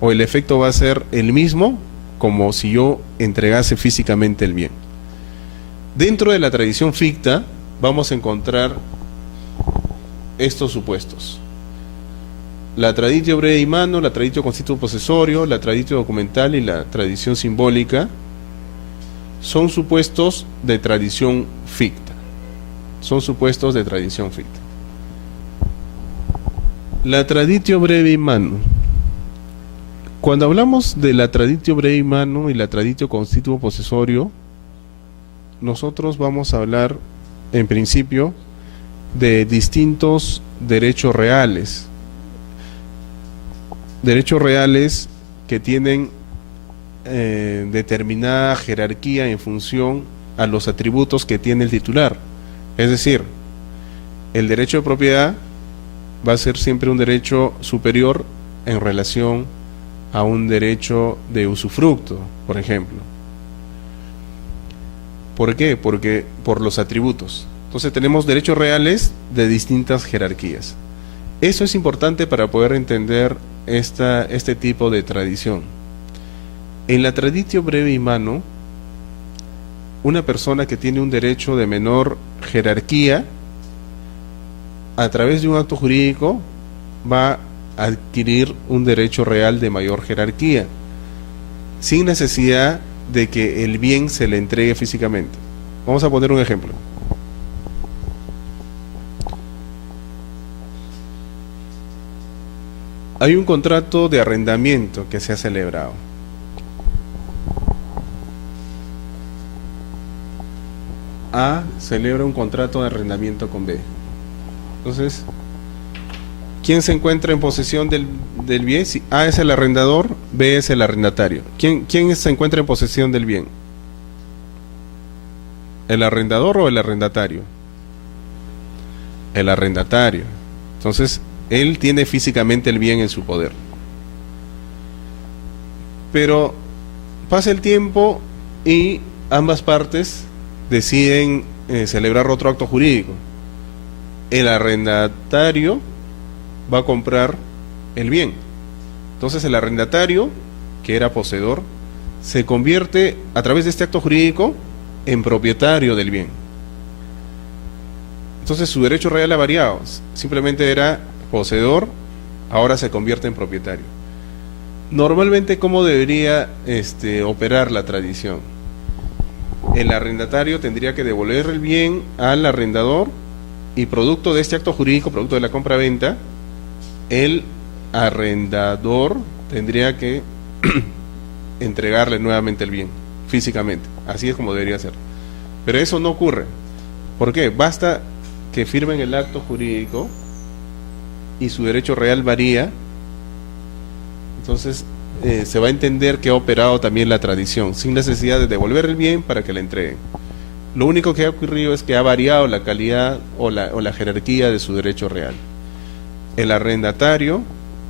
o el efecto va a ser el mismo como si yo entregase físicamente el bien. Dentro de la tradición ficta vamos a encontrar estos supuestos: la traditio breve mano, la traditio constituo posesorio, la traditio documental y la tradición simbólica son supuestos de tradición ficta. Son supuestos de tradición ficta. La traditio brevi mano. Cuando hablamos de la traditio brevi mano y la traditio constituo posesorio, nosotros vamos a hablar, en principio, de distintos derechos reales. Derechos reales que tienen determinada jerarquía en función a los atributos que tiene el titular. Es decir, el derecho de propiedad va a ser siempre un derecho superior en relación a un derecho de usufructo, por ejemplo. ¿Por qué? Porque por los atributos. Entonces tenemos derechos reales de distintas jerarquías. Eso es importante para poder entender este tipo de tradición. En la traditio brevi mano, una persona que tiene un derecho de menor jerarquía, a través de un acto jurídico, va a adquirir un derecho real de mayor jerarquía, sin necesidad de que el bien se le entregue físicamente. Vamos a poner un ejemplo. Hay un contrato de arrendamiento que se ha celebrado. A celebra un contrato de arrendamiento con B. Entonces, ¿quién se encuentra en posesión del bien? Si A es el arrendador, B es el arrendatario. ¿Quién se encuentra en posesión del bien? ¿El arrendador o el arrendatario? El arrendatario. Entonces, él tiene físicamente el bien en su poder. Pero pasa el tiempo y ambas partes deciden celebrar otro acto jurídico. El arrendatario va a comprar el bien. Entonces el arrendatario, que era poseedor, se convierte a través de este acto jurídico en propietario del bien. Entonces su derecho real ha variado. Simplemente era poseedor, ahora se convierte en propietario. Normalmente, ¿cómo debería operar la tradición? El arrendatario tendría que devolver el bien al arrendador y producto de este acto jurídico, producto de la compra-venta, el arrendador tendría que entregarle nuevamente el bien, físicamente. Así es como debería ser. Pero eso no ocurre. ¿Por qué? Basta que firmen el acto jurídico y su derecho real varía. Entonces se va a entender que ha operado también la tradición, sin necesidad de devolver el bien para que le entreguen. Lo único que ha ocurrido es que ha variado la calidad o la jerarquía de su derecho real. El arrendatario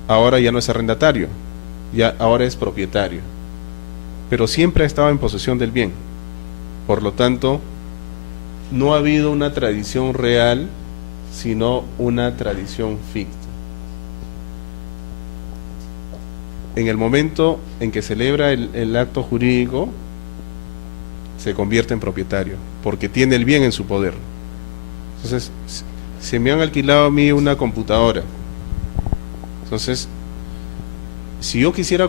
ahora ya no es arrendatario, ya ahora es propietario, pero siempre ha estado en posesión del bien. Por lo tanto, no ha habido una tradición real, sino una tradición ficta. En el momento en que celebra el acto jurídico, se convierte en propietario, porque tiene el bien en su poder. Entonces, se me han alquilado a mí una computadora. Entonces, si yo quisiera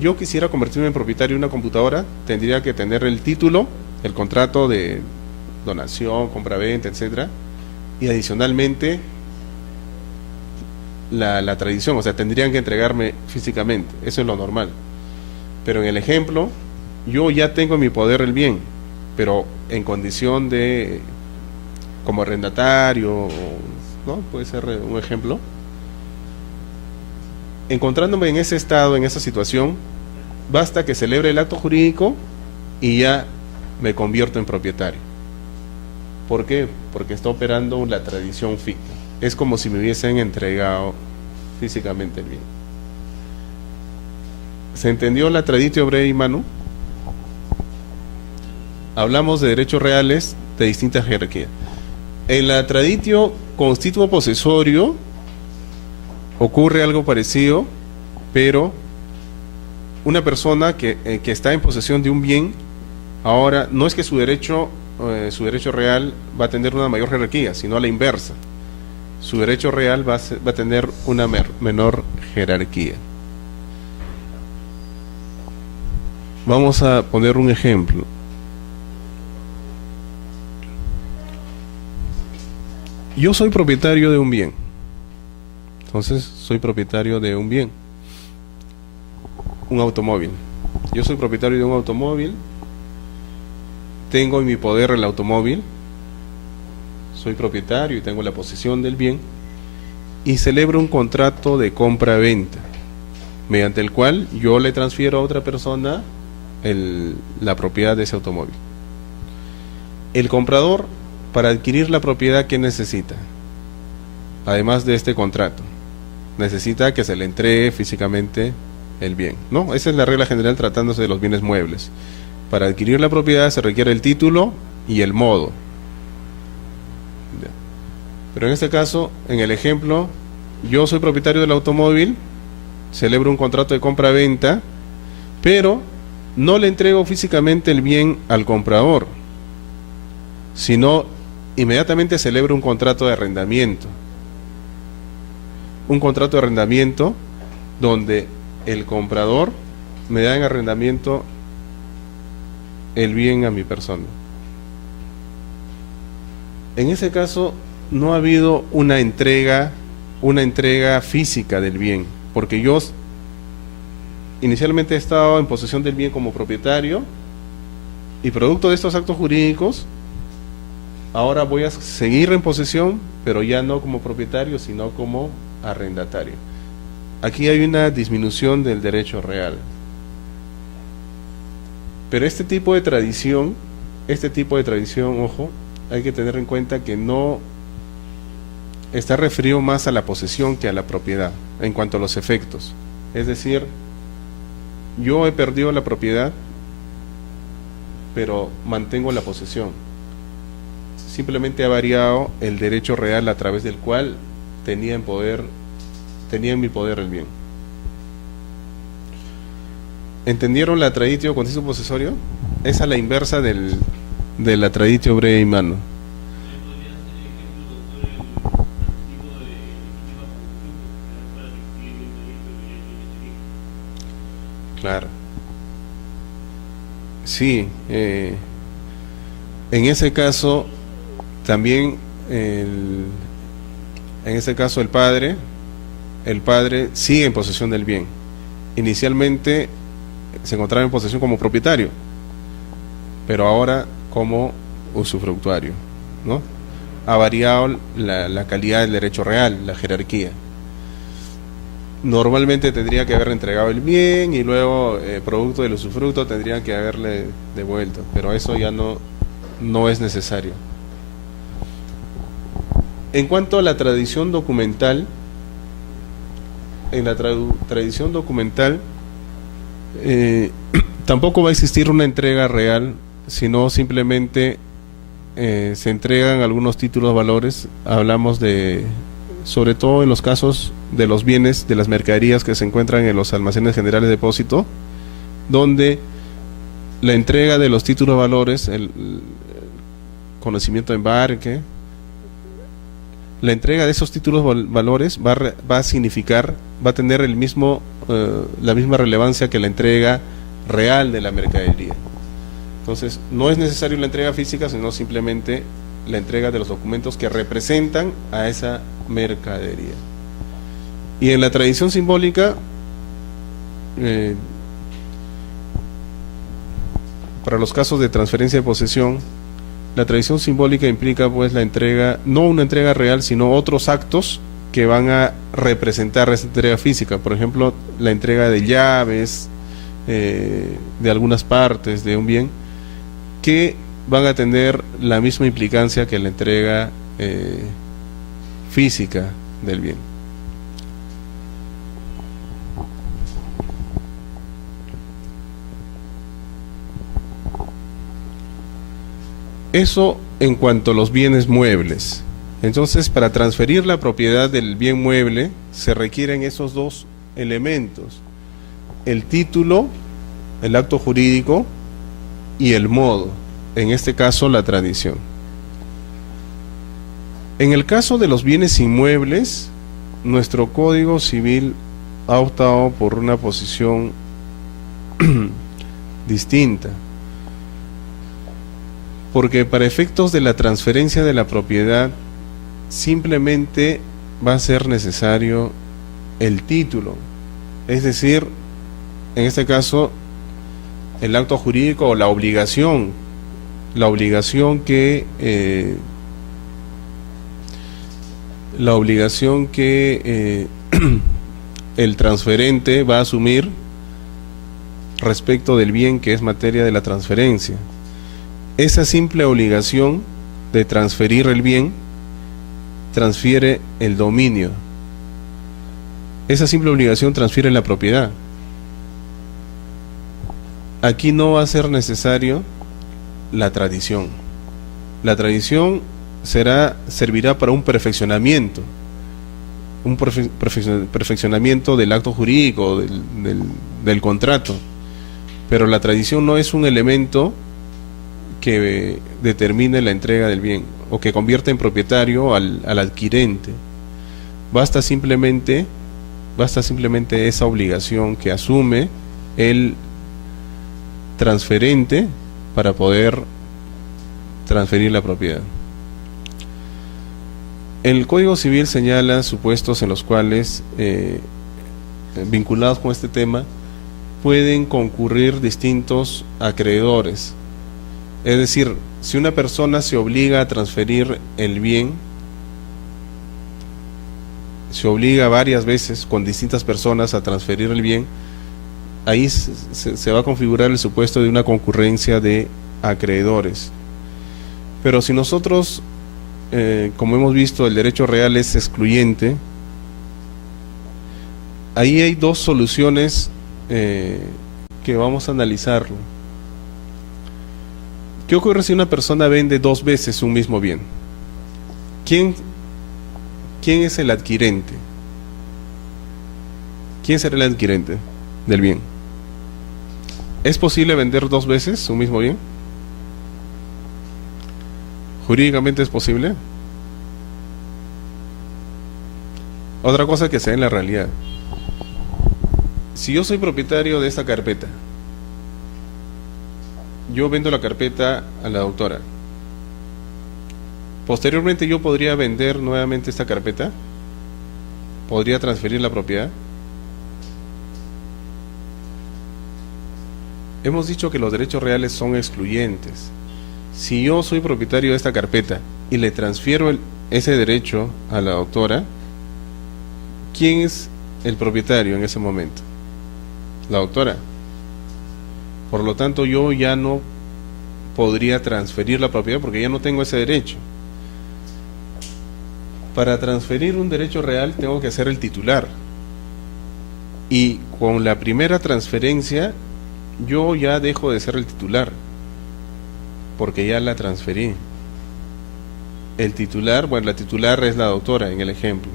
yo quisiera convertirme en propietario de una computadora, tendría que tener el título, el contrato de donación, compra-venta, etcétera, y adicionalmente la tradición, o sea, tendrían que entregarme físicamente. Eso es lo normal. Pero en el ejemplo, yo ya tengo en mi poder el bien, pero en condición de como arrendatario, ¿no? Puede ser un ejemplo. Encontrándome en ese estado, en esa situación, basta que celebre el acto jurídico y ya me convierto en propietario. ¿Por qué? Porque está operando la tradición ficta. Es como si me hubiesen entregado físicamente el bien. ¿Se entendió la traditio breve, Manu? Hablamos de derechos reales de distintas jerarquías. En la traditio constituo posesorio ocurre algo parecido, pero una persona que está en posesión de un bien, ahora no es que su derecho real va a tener una mayor jerarquía, sino a la inversa. Su derecho real va a tener una menor jerarquía. Vamos a poner un ejemplo. Yo soy propietario de un bien. Entonces, soy propietario de un bien. Un automóvil. Yo soy propietario de un automóvil. Tengo en mi poder el automóvil. Soy propietario y tengo la posesión del bien. Y celebro un contrato de compra-venta, mediante el cual yo le transfiero a otra persona la propiedad de ese automóvil. El comprador, para adquirir la propiedad, ¿qué necesita? Además de este contrato, necesita que se le entregue físicamente el bien, ¿no? Esa es la regla general tratándose de los bienes muebles. Para adquirir la propiedad se requiere el título y el modo. Pero en este caso, en el ejemplo, yo soy propietario del automóvil, celebro un contrato de compra-venta, pero no le entrego físicamente el bien al comprador, sino inmediatamente celebro un contrato de arrendamiento. Un contrato de arrendamiento donde el comprador me da en arrendamiento el bien a mi persona. En ese caso no ha habido una entrega física del bien, porque yo inicialmente he estado en posesión del bien como propietario y producto de estos actos jurídicos ahora voy a seguir en posesión, pero ya no como propietario, sino como arrendatario. Aquí hay una disminución del derecho real. Pero este tipo de tradición, ojo, hay que tener en cuenta que no está referido más a la posesión que a la propiedad, en cuanto a los efectos. Es decir, yo he perdido la propiedad, pero mantengo la posesión. Simplemente ha variado el derecho real a través del cual tenía en mi poder el bien. ¿Entendieron la traditio constituo posesorio? Es a la inversa de la traditio breve mano. Claro. Sí, en ese caso también en ese caso el padre sigue en posesión del bien. Inicialmente se encontraba en posesión como propietario, pero ahora como usufructuario, ¿no? Ha variado la calidad del derecho real, la jerarquía. Normalmente tendría que haber entregado el bien y luego, producto del usufructo, tendrían que haberle devuelto, pero eso ya no es necesario. En cuanto a la tradición documental, en la tradición documental tampoco va a existir una entrega real, sino simplemente se entregan algunos títulos valores. Hablamos de, sobre todo en los casos de los bienes, de las mercaderías que se encuentran en los almacenes generales de depósito, donde la entrega de los títulos valores, el conocimiento de embarque, la entrega de esos títulos valores va a significar, va a tener el mismo, la misma relevancia que la entrega real de la mercadería. Entonces, no es necesario la entrega física, sino simplemente la entrega de los documentos que representan a esa mercadería. Y en la tradición simbólica, para los casos de transferencia de posesión, la tradición simbólica implica pues la entrega, no una entrega real, sino otros actos que van a representar esa entrega física. Por ejemplo, la entrega de llaves, de algunas partes de un bien, que van a tener la misma implicancia que la entrega física del bien. Eso en cuanto a los bienes muebles. Entonces, para transferir la propiedad del bien mueble se requieren esos dos elementos: el título, el acto jurídico, y el modo, en este caso la tradición. En el caso de los bienes inmuebles, nuestro Código Civil ha optado por una posición distinta, porque para efectos de la transferencia de la propiedad simplemente va a ser necesario el título, es decir, en este caso el acto jurídico o la obligación que el transferente va a asumir respecto del bien que es materia de la transferencia. Esa simple obligación de transferir el bien transfiere el dominio. Esa simple obligación transfiere la propiedad. Aquí no va a ser necesario la tradición. La tradición servirá para un perfeccionamiento, perfeccionamiento del acto jurídico, del contrato. Pero la tradición no es un elemento que determine la entrega del bien o que convierta en propietario al adquirente. Basta simplemente esa obligación que asume el transferente para poder transferir la propiedad. El Código Civil señala supuestos en los cuales, vinculados con este tema, pueden concurrir distintos acreedores. Es decir, si una persona se obliga a transferir el bien, se obliga varias veces con distintas personas a transferir el bien, ahí se va a configurar el supuesto de una concurrencia de acreedores. Pero si nosotros, como hemos visto, el derecho real es excluyente, ahí hay dos soluciones que vamos a analizarlo. ¿Qué ocurre si una persona vende dos veces un mismo bien? ¿Quién es el adquirente? ¿Quién será el adquirente del bien? ¿Es posible vender dos veces un mismo bien? ¿Jurídicamente es posible? Otra cosa que sea en la realidad. Si yo soy propietario de esta carpeta, yo vendo la carpeta a la doctora. Posteriormente yo podría vender nuevamente esta carpeta, podría transferir la propiedad. Hemos dicho que los derechos reales son excluyentes. Si yo soy propietario de esta carpeta y le transfiero ese derecho a la doctora, ¿quién es el propietario en ese momento? La doctora. Por lo tanto, yo ya no podría transferir la propiedad porque ya no tengo ese derecho. Para transferir un derecho real tengo que ser el titular. Y con la primera transferencia, yo ya dejo de ser el titular, porque ya la transferí. El titular, bueno, la titular es la doctora en el ejemplo.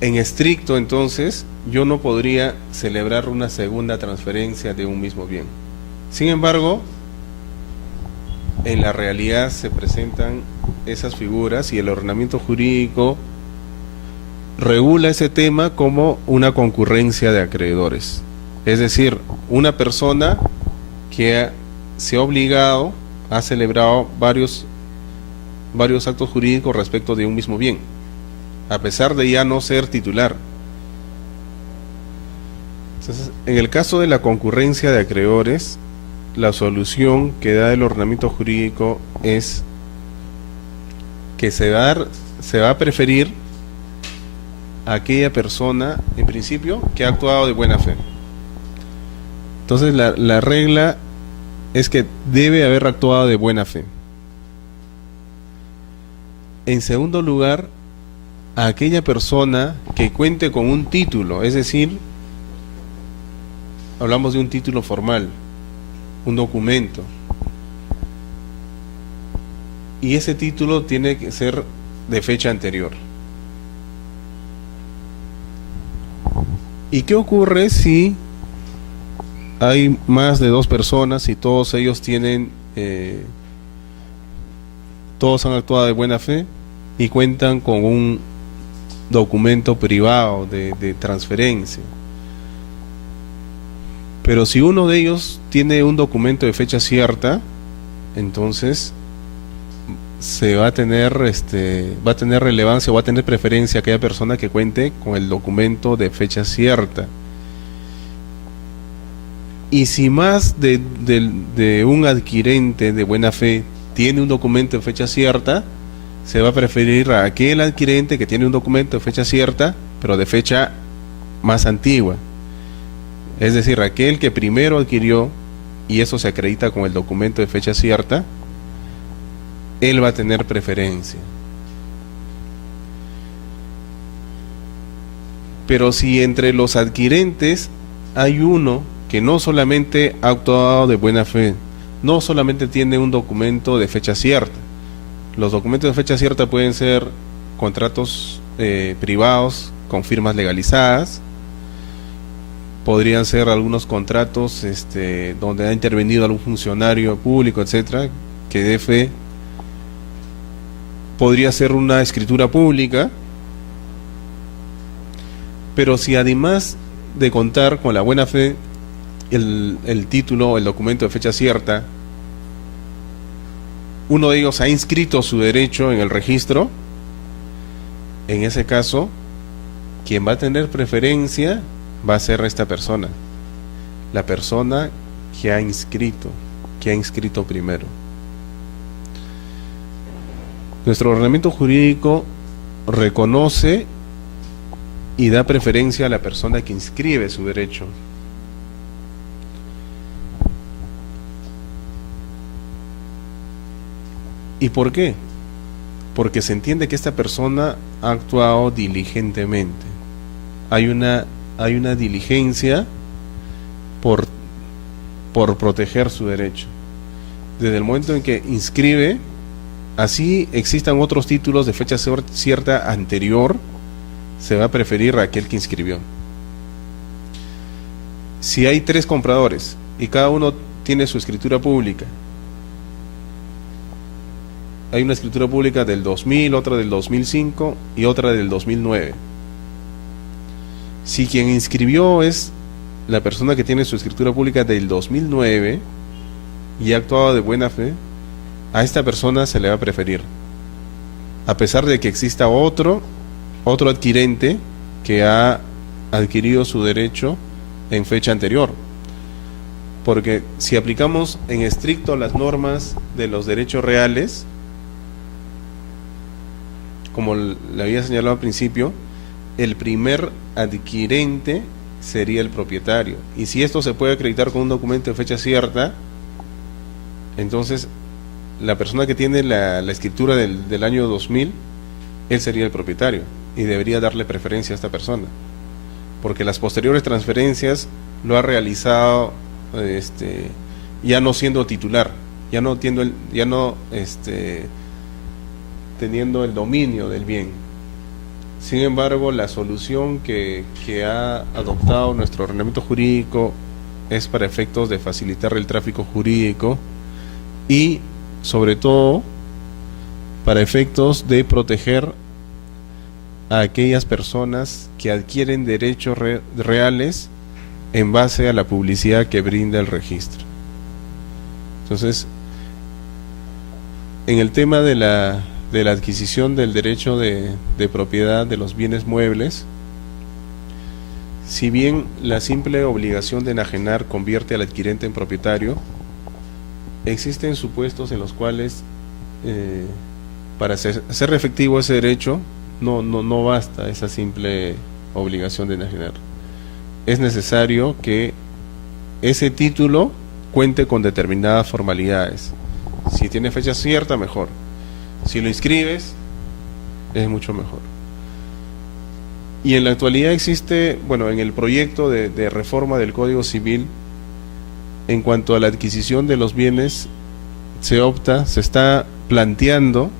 En estricto, entonces, yo no podría celebrar una segunda transferencia de un mismo bien. Sin embargo, en la realidad se presentan esas figuras y el ordenamiento jurídico regula ese tema como una concurrencia de acreedores. Es decir, una persona que se ha obligado, ha celebrado varios actos jurídicos respecto de un mismo bien, a pesar de ya no ser titular. Entonces, en el caso de la concurrencia de acreedores, la solución que da el ordenamiento jurídico es que se va a preferir a aquella persona, en principio, que ha actuado de buena fe. Entonces la regla es que debe haber actuado de buena fe. En segundo lugar, a aquella persona que cuente con un título, es decir, hablamos de un título formal, un documento, y ese título tiene que ser de fecha anterior. ¿Y qué ocurre si hay más de dos personas y todos ellos todos han actuado de buena fe y cuentan con un documento privado de transferencia? Pero si uno de ellos tiene un documento de fecha cierta, entonces va a tener relevancia o va a tener preferencia aquella persona que cuente con el documento de fecha cierta. Y si más de un adquirente de buena fe tiene un documento de fecha cierta, se va a preferir a aquel adquirente que tiene un documento de fecha cierta, pero de fecha más antigua. Es decir, aquel que primero adquirió, y eso se acredita con el documento de fecha cierta, él va a tener preferencia. Pero si entre los adquirentes hay uno que no solamente ha actuado de buena fe, no solamente tiene un documento de fecha cierta, los documentos de fecha cierta pueden ser contratos privados con firmas legalizadas, podrían ser algunos contratos donde ha intervenido algún funcionario público, etcétera, que dé fe. Podría ser una escritura pública. Pero si además de contar con la buena fe, el título, el documento de fecha cierta, uno de ellos ha inscrito su derecho en el registro, en ese caso, quien va a tener preferencia va a ser esta persona, la persona que ha inscrito primero. Nuestro ordenamiento jurídico reconoce y da preferencia a la persona que inscribe su derecho. ¿Y por qué? Porque se entiende que esta persona ha actuado diligentemente. Hay una diligencia por proteger su derecho. Desde el momento en que inscribe, así existan otros títulos de fecha cierta anterior, se va a preferir a aquel que inscribió. Si hay 3 compradores y cada uno tiene su escritura pública, hay una escritura pública del 2000, otra del 2005 y otra del 2009. Si quien inscribió es la persona que tiene su escritura pública del 2009 y ha actuado de buena fe, a esta persona se le va a preferir, a pesar de que exista otro adquirente que ha adquirido su derecho en fecha anterior. Porque si aplicamos en estricto las normas de los derechos reales, como le había señalado al principio, el primer adquirente sería el propietario. Y si esto se puede acreditar con un documento de fecha cierta, entonces la persona que tiene la escritura del año 2000, él sería el propietario y debería darle preferencia a esta persona, porque las posteriores transferencias lo ha realizado ya no siendo titular, ya no teniendo el dominio del bien. Sin embargo, la solución que ha adoptado nuestro ordenamiento jurídico es para efectos de facilitar el tráfico jurídico y, sobre todo, para efectos de proteger a aquellas personas que adquieren derechos reales en base a la publicidad que brinda el registro. Entonces, en el tema de la adquisición del derecho de propiedad de los bienes muebles, si bien la simple obligación de enajenar convierte al adquirente en propietario, existen supuestos en los cuales para hacer efectivo ese derecho no basta esa simple obligación de enajenar. Es necesario que ese título cuente con determinadas formalidades. Si tiene fecha cierta, mejor. Si lo inscribes, es mucho mejor. Y en la actualidad existe, bueno, en el proyecto de reforma del Código Civil, en cuanto a la adquisición de los bienes, se está planteando,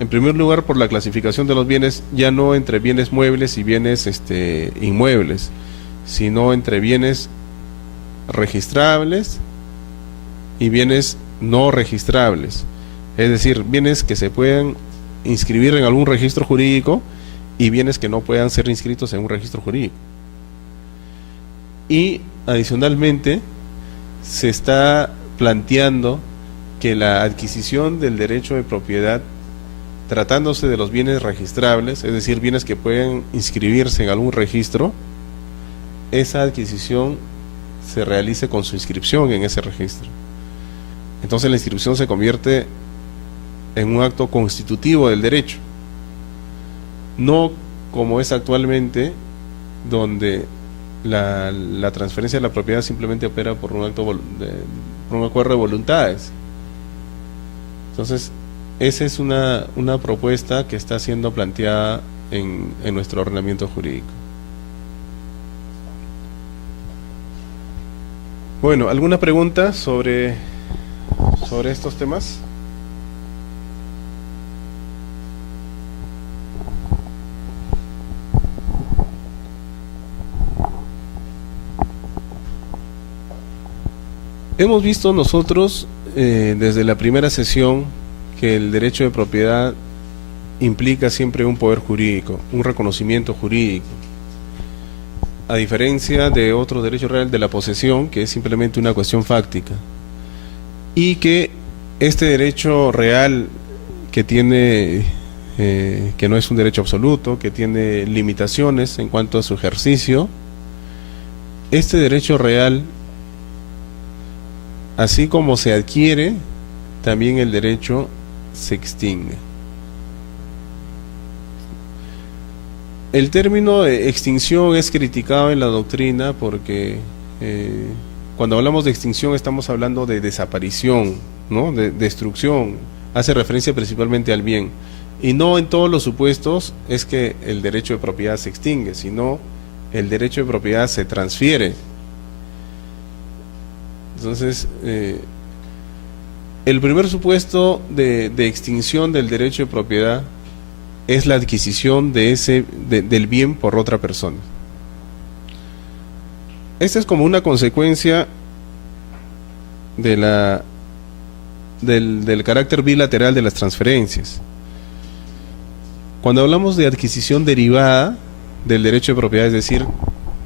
en primer lugar, por la clasificación de los bienes, ya no entre bienes muebles y bienes inmuebles, sino entre bienes registrables y bienes no registrables. Es decir, bienes que se puedan inscribir en algún registro jurídico y bienes que no puedan ser inscritos en un registro jurídico. Y adicionalmente se está planteando que la adquisición del derecho de propiedad, tratándose de los bienes registrables, es decir, bienes que pueden inscribirse en algún registro, esa adquisición se realice con su inscripción en ese registro. Entonces la inscripción se convierte en un acto constitutivo del derecho, no como es actualmente, donde la transferencia de la propiedad simplemente opera por un acuerdo de voluntades. Entonces, esa es una propuesta que está siendo planteada en nuestro ordenamiento jurídico. Bueno, ¿alguna pregunta sobre estos temas? Hemos visto nosotros desde la primera sesión que el derecho de propiedad implica siempre un poder jurídico, un reconocimiento jurídico, a diferencia de otro derecho real de la posesión, que es simplemente una cuestión fáctica, y que este derecho real que tiene, que no es un derecho absoluto, que tiene limitaciones en cuanto a su ejercicio, este derecho real, así como se adquiere, también el derecho se extingue. El término de extinción es criticado en la doctrina porque cuando hablamos de extinción estamos hablando de desaparición, ¿no? De destrucción. Hace referencia principalmente al bien. Y no en todos los supuestos es que el derecho de propiedad se extingue, sino el derecho de propiedad se transfiere. Entonces, el primer supuesto de extinción del derecho de propiedad es la adquisición del bien por otra persona. Esta es como una consecuencia del carácter bilateral de las transferencias. Cuando hablamos de adquisición derivada, del derecho de propiedad, es decir,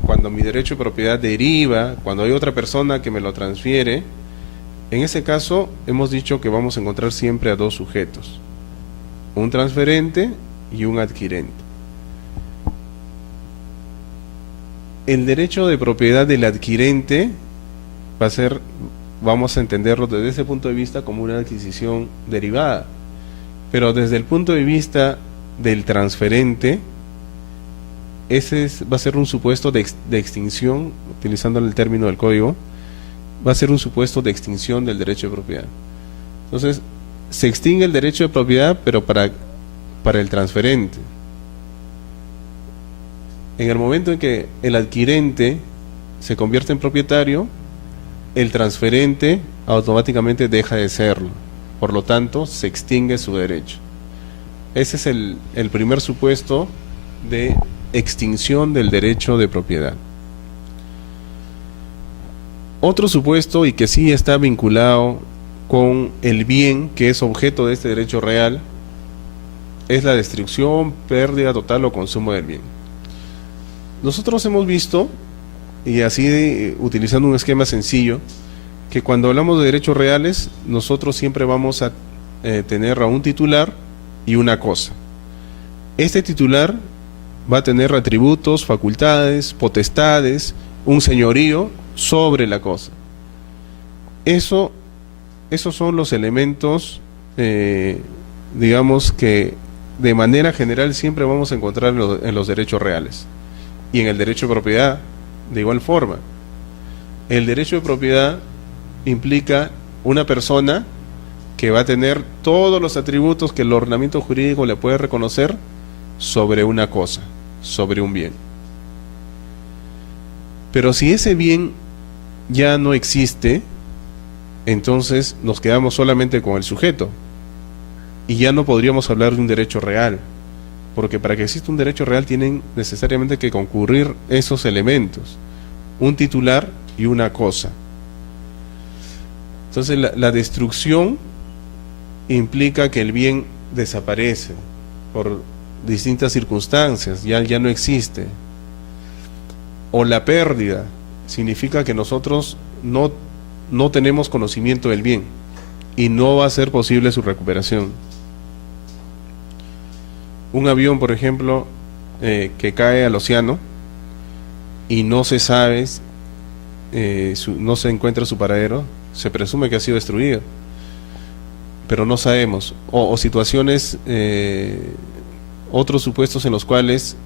cuando mi derecho de propiedad deriva, cuando hay otra persona que me lo transfiere, en ese caso hemos dicho que vamos a encontrar siempre a dos sujetos, un transferente y un adquirente. El derecho de propiedad del adquirente va a ser, vamos a entenderlo desde ese punto de vista como una adquisición derivada, pero desde el punto de vista del transferente, va a ser un supuesto de extinción, utilizando el término del código, va a ser un supuesto de extinción del derecho de propiedad. Entonces, se extingue el derecho de propiedad, pero para el transferente. En el momento en que el adquirente se convierte en propietario, el transferente automáticamente deja de serlo. Por lo tanto, se extingue su derecho. Ese es el primer supuesto de extinción del derecho de propiedad. Otro supuesto, y que sí está vinculado con el bien que es objeto de este derecho real, es la destrucción, pérdida total o consumo del bien. Nosotros hemos visto, y así utilizando un esquema sencillo, que cuando hablamos de derechos reales, nosotros siempre vamos a tener a un titular y una cosa. Este titular va a tener atributos, facultades, potestades, un señorío sobre la cosa. Esos son los elementos, digamos, que de manera general siempre vamos a encontrar en los derechos reales. Y en el derecho de propiedad, de igual forma. El derecho de propiedad implica una persona que va a tener todos los atributos que el ordenamiento jurídico le puede reconocer sobre una cosa, sobre un bien. Pero si ese bien ya no existe, entonces nos quedamos solamente con el sujeto y ya no podríamos hablar de un derecho real, porque para que exista un derecho real tienen necesariamente que concurrir esos elementos, un titular y una cosa. Entonces la destrucción implica que el bien desaparece por distintas circunstancias, ya no existe. O la pérdida significa que nosotros no tenemos conocimiento del bien y no va a ser posible su recuperación. Un avión, por ejemplo, que cae al océano y no se sabe, no se encuentra su paradero, se presume que ha sido destruido, pero no sabemos. O situaciones, otros supuestos en los cuales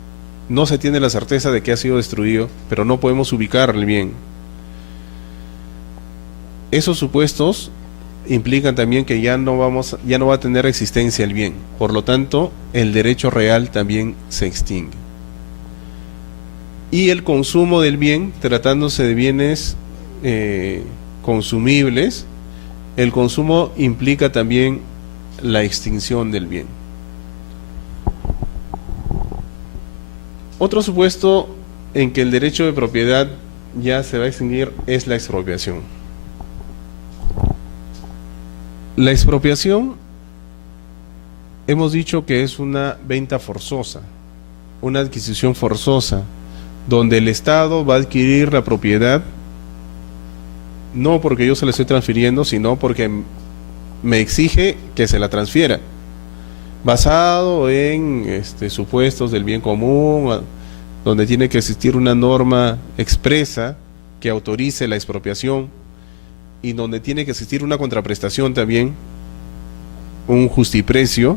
no se tiene la certeza de que ha sido destruido, pero no podemos ubicar el bien. Esos supuestos implican también que ya no va a tener existencia el bien. Por lo tanto, el derecho real también se extingue. Y el consumo del bien, tratándose de bienes consumibles, el consumo implica también la extinción del bien. Otro supuesto en que el derecho de propiedad ya se va a extinguir es la expropiación. La expropiación hemos dicho que es una venta forzosa, una adquisición forzosa, donde el Estado va a adquirir la propiedad no porque yo se la estoy transfiriendo, sino porque me exige que se la transfiera, basado en supuestos del bien común, donde tiene que existir una norma expresa que autorice la expropiación y donde tiene que existir una contraprestación también, un justiprecio.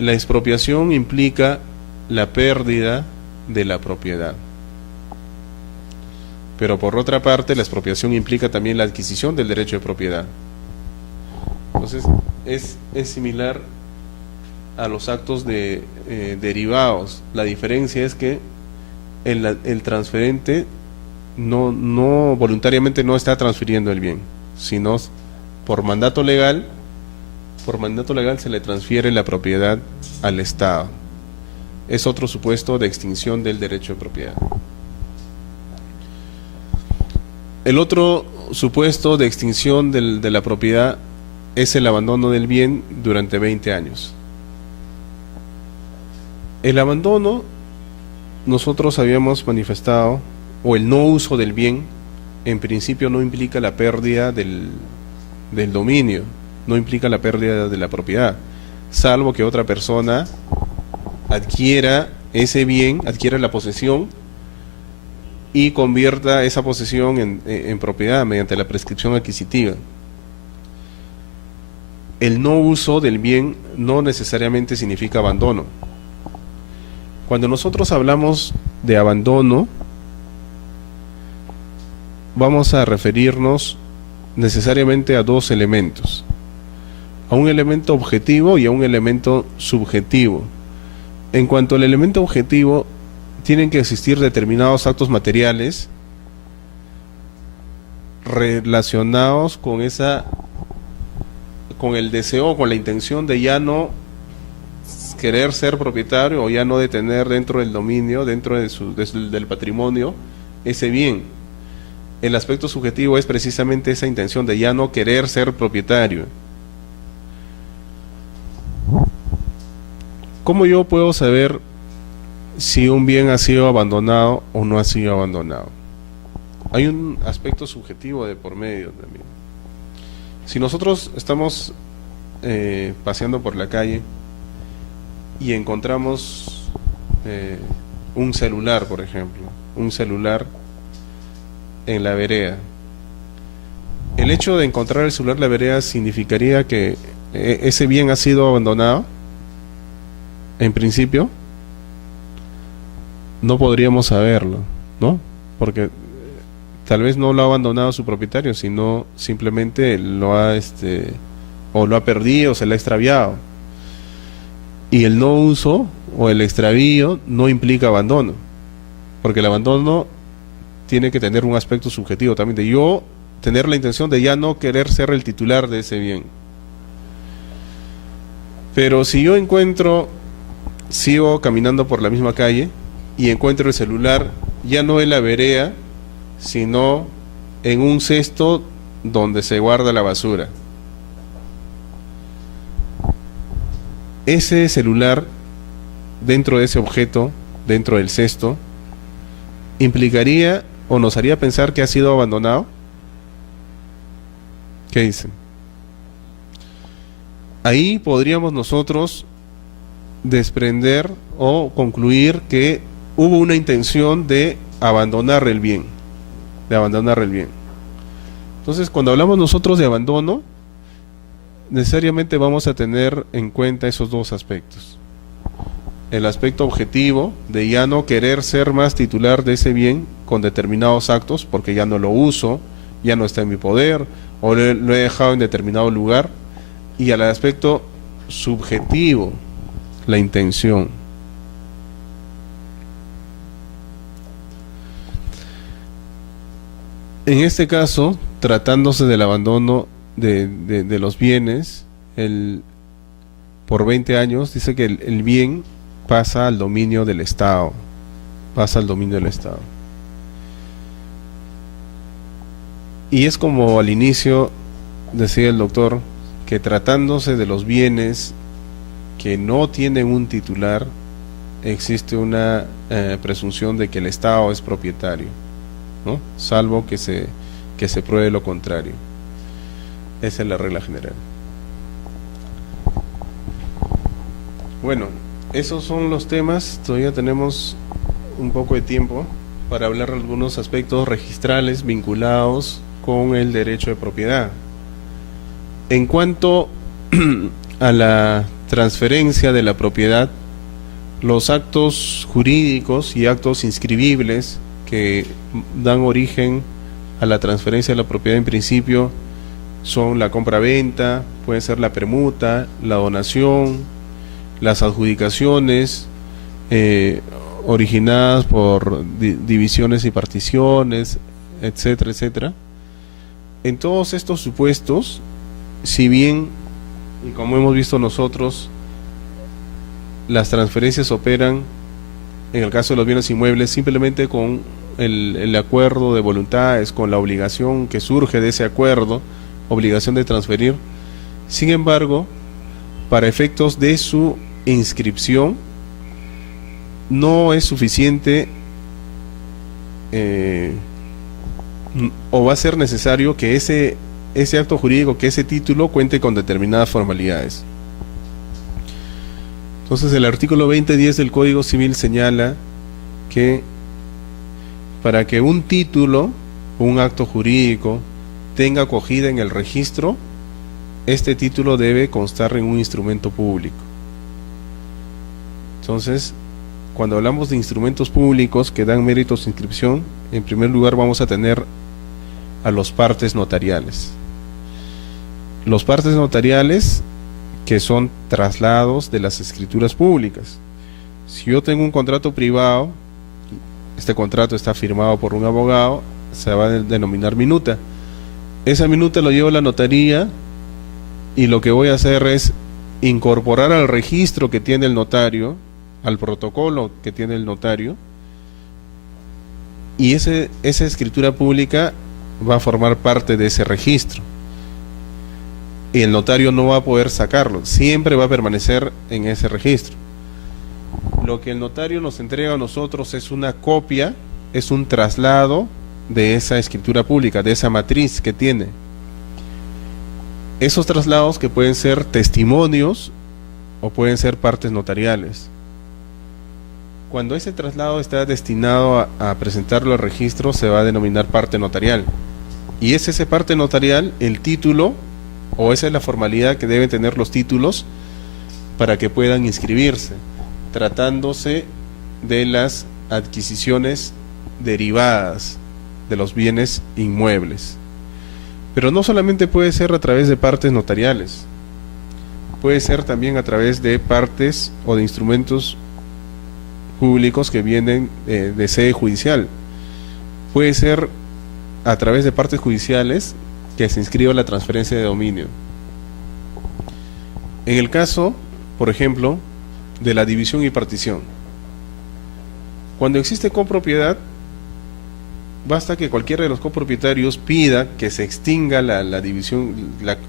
La expropiación implica la pérdida de la propiedad. Pero por otra parte, la expropiación implica también la adquisición del derecho de propiedad. Entonces, es similar a los actos derivados. La diferencia es que el transferente no voluntariamente no está transfiriendo el bien, sino por mandato legal se le transfiere la propiedad al Estado. Es otro supuesto de extinción del derecho de propiedad. El otro supuesto de extinción de la propiedad es el abandono del bien durante 20 años. El abandono, nosotros habíamos manifestado, o el no uso del bien, en principio no implica la pérdida del dominio, no implica la pérdida de la propiedad, salvo que otra persona adquiera ese bien, adquiera la posesión y convierta esa posesión en propiedad mediante la prescripción adquisitiva. El no uso del bien no necesariamente significa abandono. Cuando nosotros hablamos de abandono, vamos a referirnos necesariamente a dos elementos: a un elemento objetivo y a un elemento subjetivo. En cuanto al elemento objetivo, tienen que existir determinados actos materiales relacionados con el deseo, con la intención de ya no querer ser propietario o ya no de tener dentro del dominio, dentro del patrimonio, ese bien. El aspecto subjetivo es precisamente esa intención de ya no querer ser propietario. ¿Cómo yo puedo saber si un bien ha sido abandonado o no ha sido abandonado? Hay un aspecto subjetivo de por medio también. Si nosotros estamos paseando por la calle y encontramos un celular, por ejemplo, un celular en la vereda, el hecho de encontrar el celular en la vereda significaría que ese bien ha sido abandonado. En principio no podríamos saberlo, ¿no? Porque tal vez no lo ha abandonado su propietario, sino simplemente lo ha o lo ha perdido, se lo ha extraviado. Y el no uso o el extravío no implica abandono, porque el abandono tiene que tener un aspecto subjetivo también, de yo tener la intención de ya no querer ser el titular de ese bien. Pero si yo sigo caminando por la misma calle y encuentro el celular ya no en la vereda, sino en un cesto donde se guarda la basura, ese celular dentro de ese objeto, dentro del cesto, implicaría o nos haría pensar que ha sido abandonado. ¿Qué dicen? Ahí podríamos nosotros desprender o concluir que hubo una intención de abandonar el bien, Entonces, cuando hablamos nosotros de abandono, necesariamente vamos a tener en cuenta esos dos aspectos: el aspecto objetivo de ya no querer ser más titular de ese bien con determinados actos, porque ya no lo uso, ya no está en mi poder, o lo he dejado en determinado lugar, y al aspecto subjetivo, la intención. En este caso, tratándose del abandono de los bienes, por 20 años dice que el bien pasa al dominio del Estado, Y es como al inicio decía el doctor, que tratándose de los bienes que no tienen un titular, existe una presunción de que el Estado es propietario, ¿no? Salvo que se pruebe lo contrario. Esa es la regla general. Bueno, esos son los temas. Todavía tenemos un poco de tiempo para hablar de algunos aspectos registrales vinculados con el derecho de propiedad. En cuanto a la transferencia de la propiedad, los actos jurídicos y actos inscribibles que dan origen a la transferencia de la propiedad en principio son la compra-venta, puede ser la permuta, la donación, las adjudicaciones originadas por divisiones y particiones, etcétera, etcétera. En todos estos supuestos, si bien, y como hemos visto nosotros, las transferencias operan, en el caso de los bienes inmuebles, simplemente con el acuerdo de voluntades, con la obligación que surge de ese acuerdo, obligación de transferir. Sin embargo, para efectos de su inscripción, no es suficiente o va a ser necesario que ese acto jurídico, que ese título cuente con determinadas formalidades. Entonces el artículo 2010 del Código Civil señala que para que un título, un acto jurídico, tenga acogida en el registro, este título debe constar en un instrumento público. Entonces, cuando hablamos de instrumentos públicos que dan mérito a su inscripción, en primer lugar vamos a tener a los partes notariales. Los partes notariales, que son traslados de las escrituras públicas. Si yo tengo un contrato privado, este contrato está firmado por un abogado, se va a denominar minuta. Esa minuta lo llevo a la notaría y lo que voy a hacer es incorporar al registro que tiene el notario, al protocolo que tiene el notario, y esa escritura pública va a formar parte de ese registro. Y el notario no va a poder sacarlo, siempre va a permanecer en ese registro. Lo que el notario nos entrega a nosotros es una copia, es un traslado de esa escritura pública, de esa matriz que tiene. Esos traslados que pueden ser testimonios o pueden ser partes notariales. Cuando ese traslado está destinado a presentarlo al registro, se va a denominar parte notarial. Y es ese parte notarial el título, o esa es la formalidad que deben tener los títulos para que puedan inscribirse, tratándose de las adquisiciones derivadas de los bienes inmuebles. Pero no solamente puede ser a través de partes notariales, puede ser también a través de partes o de instrumentos públicos que vienen de sede judicial. Puede ser a través de partes judiciales que se inscriba la transferencia de dominio. En el caso, por ejemplo, de la división y partición, cuando existe copropiedad, basta que cualquiera de los copropietarios pida que se extinga la división,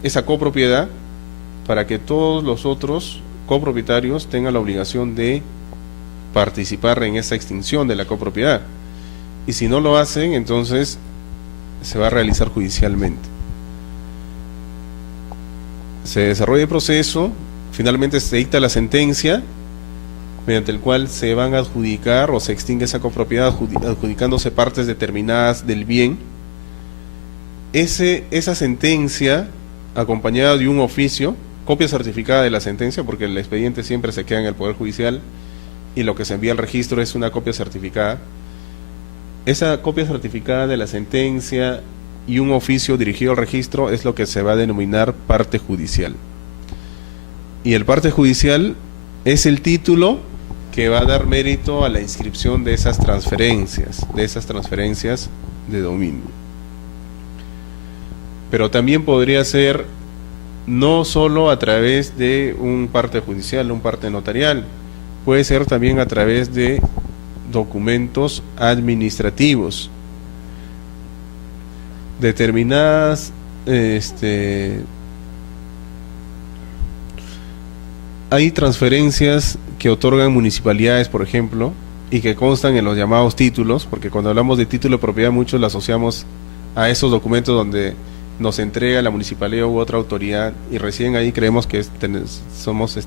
esa copropiedad, para que todos los otros copropietarios tengan la obligación de participar en esa extinción de la copropiedad. Y si no lo hacen, entonces se va a realizar judicialmente. Se desarrolla el proceso, finalmente se dicta la sentencia, mediante el cual se van a adjudicar o se extingue esa copropiedad, adjudicándose partes determinadas del bien. Esa sentencia, acompañada de un oficio, copia certificada de la sentencia, porque el expediente siempre se queda en el Poder Judicial y lo que se envía al registro es una copia certificada. Esa copia certificada de la sentencia y un oficio dirigido al registro es lo que se va a denominar parte judicial. Y el parte judicial es el título que va a dar mérito a la inscripción de esas transferencias de dominio. Pero también podría ser no solo a través de un parte judicial, un parte notarial, puede ser también a través de documentos administrativos. Determinadas hay transferencias que otorgan municipalidades, por ejemplo, y que constan en los llamados títulos, porque cuando hablamos de título de propiedad muchos lo asociamos a esos documentos donde nos entrega la municipalidad u otra autoridad y recién ahí creemos que ese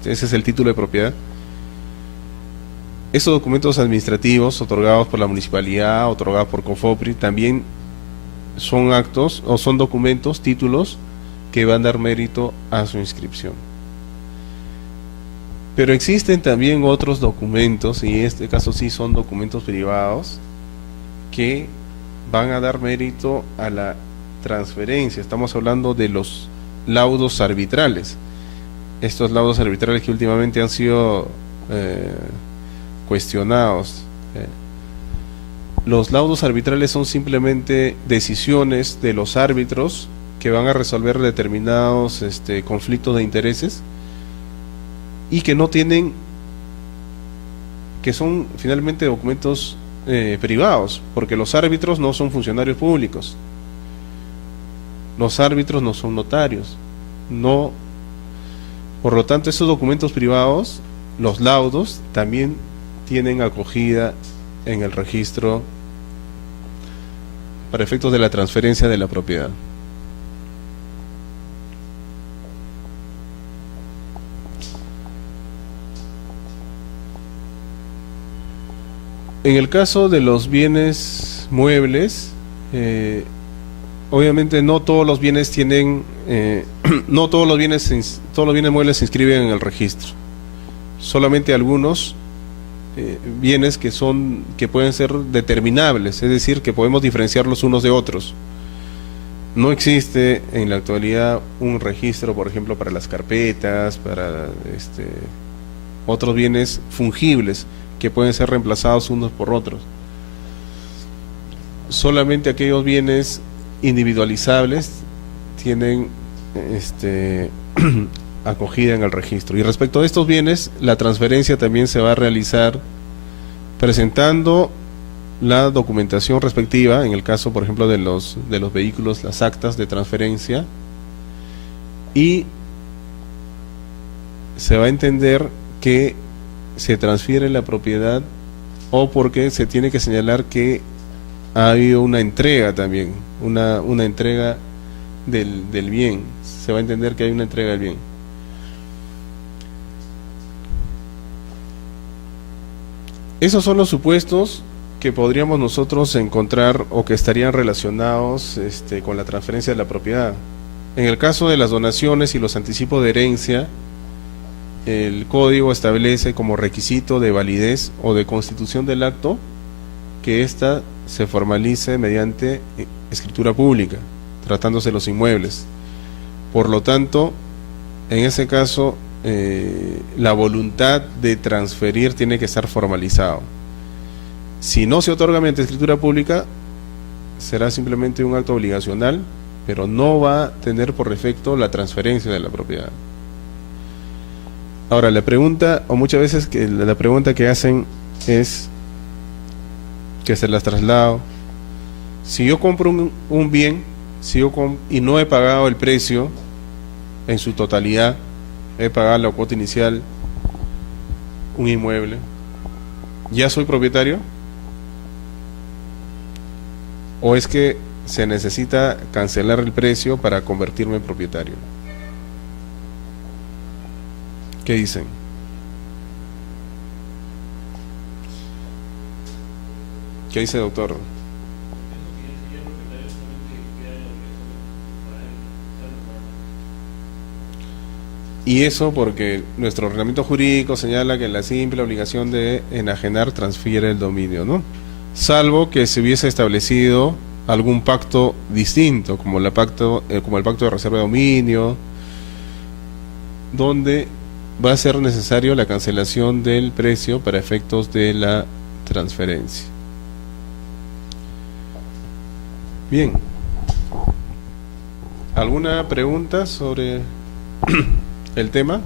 es el título de propiedad. Esos documentos administrativos otorgados por la municipalidad, otorgados por COFOPRI, también son actos o son documentos, títulos que van a dar mérito a su inscripción. Pero existen también otros documentos, y en este caso sí son documentos privados, que van a dar mérito a la transferencia. Estamos hablando de los laudos arbitrales. Estos laudos arbitrales que últimamente han sido cuestionados. Los laudos arbitrales son simplemente decisiones de los árbitros que van a resolver determinados conflictos de intereses y que no tienen, que son finalmente documentos privados, porque los árbitros no son funcionarios públicos, los árbitros no son notarios, no. Por lo tanto, esos documentos privados, los laudos, también tienen acogida en el registro para efectos de la transferencia de la propiedad. En el caso de los bienes muebles, obviamente no todos los bienes tienen, no todos los bienes muebles se inscriben en el registro. Solamente algunos bienes que pueden ser determinables, es decir, que podemos diferenciarlos unos de otros. No existe en la actualidad un registro, por ejemplo, para las carpetas, para otros bienes fungibles que pueden ser reemplazados unos por otros. Solamente aquellos bienes individualizables tienen acogida en el registro. Y respecto a estos bienes, la transferencia también se va a realizar presentando la documentación respectiva, en el caso, por ejemplo, de los vehículos, las actas de transferencia, y se va a entender que se transfiere la propiedad, o porque se tiene que señalar que ha habido una entrega también, una entrega del bien. Se va a entender que hay una entrega del bien. Esos son los supuestos que podríamos nosotros encontrar o que estarían relacionados con la transferencia de la propiedad. En el caso de las donaciones y los anticipos de herencia, el código establece como requisito de validez o de constitución del acto que ésta se formalice mediante escritura pública, tratándose de los inmuebles. Por lo tanto, en ese caso, la voluntad de transferir tiene que estar formalizado. Si no se otorga mediante escritura pública, será simplemente un acto obligacional, pero no va a tener por efecto la transferencia de la propiedad. Ahora, la pregunta, o muchas veces la pregunta que hacen es, que se las traslado: si yo compro un bien, y no he pagado el precio en su totalidad, he pagado la cuota inicial, un inmueble, ¿ya soy propietario? ¿O es que se necesita cancelar el precio para convertirme en propietario? ¿Qué dicen? ¿Qué dice, doctor? Y eso porque nuestro ordenamiento jurídico señala que la simple obligación de enajenar transfiere el dominio, ¿no? Salvo que se hubiese establecido algún pacto distinto, como el pacto de reserva de dominio, donde va a ser necesario la cancelación del precio para efectos de la transferencia. Bien. ¿Alguna pregunta sobre el tema?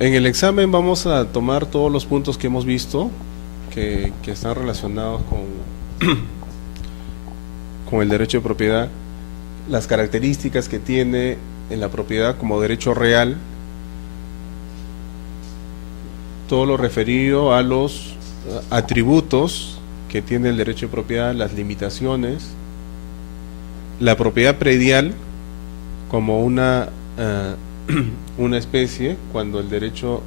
En el examen vamos a tomar todos los puntos que hemos visto que están relacionados con el derecho de propiedad, las características que tiene en la propiedad como derecho real, todo lo referido a los atributos que tiene el derecho de propiedad, las limitaciones, la propiedad predial como una especie, cuando el derecho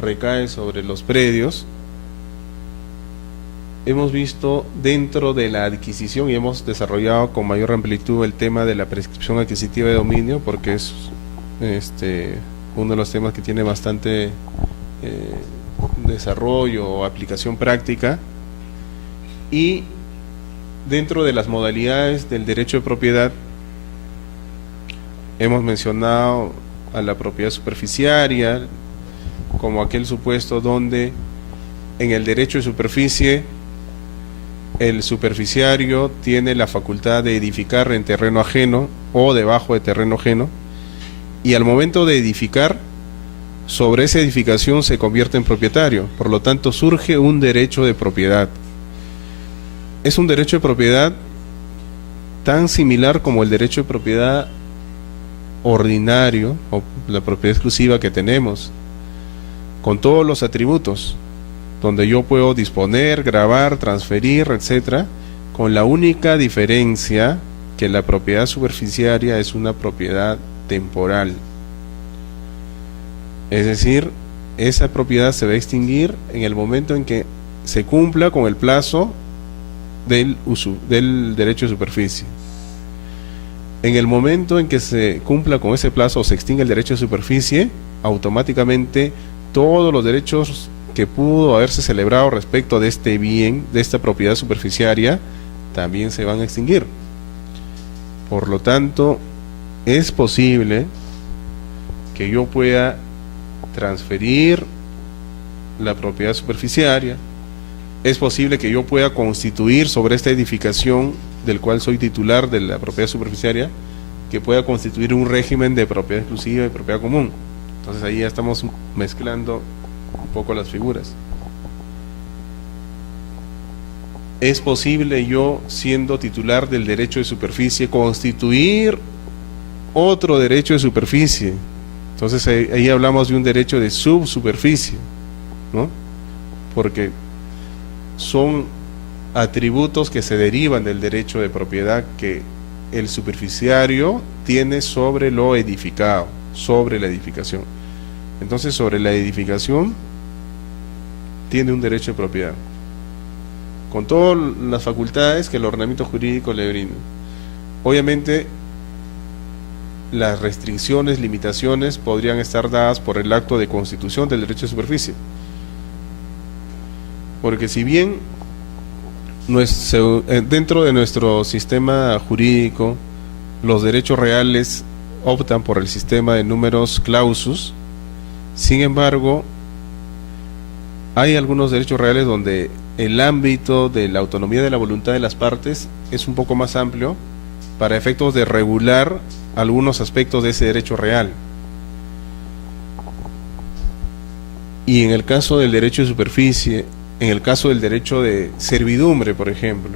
recae sobre los predios. Hemos visto dentro de la adquisición y hemos desarrollado con mayor amplitud el tema de la prescripción adquisitiva de dominio, porque es uno de los temas que tiene bastante desarrollo o aplicación práctica. Y dentro de las modalidades del derecho de propiedad hemos mencionado a la propiedad superficiaria como aquel supuesto donde en el derecho de superficie el superficiario tiene la facultad de edificar en terreno ajeno o debajo de terreno ajeno, y al momento de edificar sobre esa edificación se convierte en propietario. Por lo tanto, surge un derecho de propiedad. Es un derecho de propiedad tan similar como el derecho de propiedad ordinario o la propiedad exclusiva que tenemos, con todos los atributos, donde yo puedo disponer, grabar, transferir, etcétera, con la única diferencia que la propiedad superficiaria es una propiedad temporal. Es decir, esa propiedad se va a extinguir en el momento en que se cumpla con el plazo del derecho de superficie. En el momento en que se cumpla con ese plazo o se extinga el derecho de superficie, automáticamente todos los derechos que pudo haberse celebrado respecto de este bien, de esta propiedad superficiaria, también se van a extinguir. Por lo tanto, es posible que yo pueda transferir la propiedad superficiaria, es posible que yo pueda constituir sobre esta edificación del cual soy titular de la propiedad superficiaria, que pueda constituir un régimen de propiedad exclusiva y propiedad común. Entonces ahí ya estamos mezclando un poco las figuras. Es posible yo, siendo titular del derecho de superficie, constituir otro derecho de superficie. Entonces ahí hablamos de un derecho de subsuperficie, ¿no? Porque son atributos que se derivan del derecho de propiedad que el superficiario tiene sobre lo edificado, sobre la edificación. Entonces, sobre la edificación tiene un derecho de propiedad, con todas las facultades que el ordenamiento jurídico le brinda. Obviamente, las restricciones, limitaciones podrían estar dadas por el acto de constitución del derecho de superficie. Porque si bien dentro de nuestro sistema jurídico los derechos reales optan por el sistema de numerus clausus, sin embargo hay algunos derechos reales donde el ámbito de la autonomía de la voluntad de las partes es un poco más amplio para efectos de regular algunos aspectos de ese derecho real. Y en el caso del derecho de superficie, en el caso del derecho de servidumbre, por ejemplo,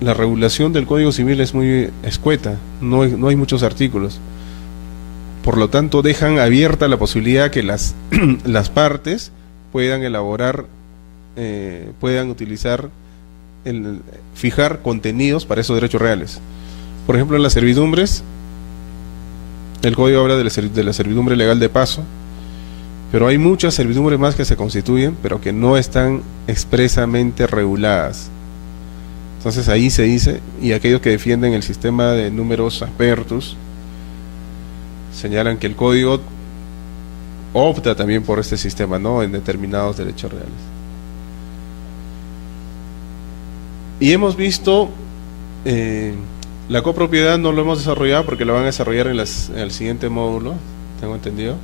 la regulación del Código Civil es muy escueta, no hay muchos artículos. Por lo tanto, dejan abierta la posibilidad que las partes puedan elaborar, puedan utilizar, fijar contenidos para esos derechos reales. Por ejemplo, en las servidumbres, el Código habla de la servidumbre legal de paso, pero hay muchas servidumbres más que se constituyen, pero que no están expresamente reguladas. Entonces ahí se dice, y aquellos que defienden el sistema de numerus apertus, señalan que el Código opta también por este sistema, ¿no?, en determinados derechos reales. Y hemos visto, la copropiedad no lo hemos desarrollado porque lo van a desarrollar en el siguiente módulo, tengo entendido.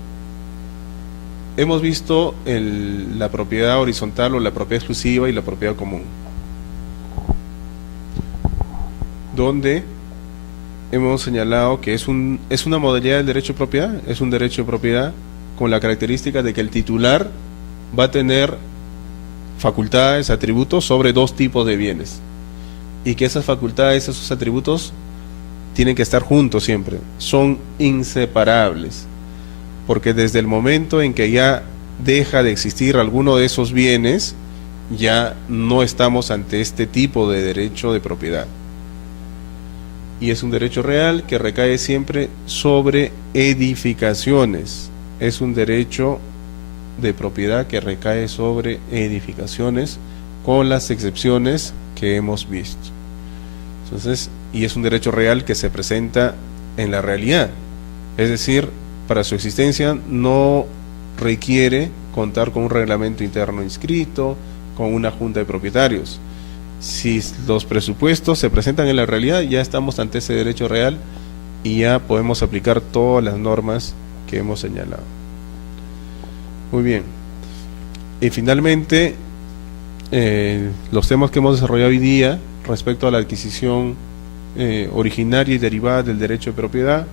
Hemos visto la propiedad horizontal o la propiedad exclusiva y la propiedad común, donde hemos señalado que es una modalidad del derecho de propiedad, es un derecho de propiedad con la característica de que el titular va a tener facultades, atributos sobre dos tipos de bienes, y que esas facultades, esos atributos tienen que estar juntos siempre, son inseparables, porque desde el momento en que ya deja de existir alguno de esos bienes, ya no estamos ante este tipo de derecho de propiedad. Y es un derecho real que recae siempre sobre edificaciones, es un derecho de propiedad que recae sobre edificaciones, con las excepciones que hemos visto. Entonces, y es un derecho real que se presenta en la realidad, es decir, para su existencia no requiere contar con un reglamento interno inscrito, con una junta de propietarios. Si los presupuestos se presentan en la realidad, ya estamos ante ese derecho real y ya podemos aplicar todas las normas que hemos señalado. Muy bien. Y finalmente, los temas que hemos desarrollado hoy día respecto a la adquisición originaria y derivada del derecho de propiedad,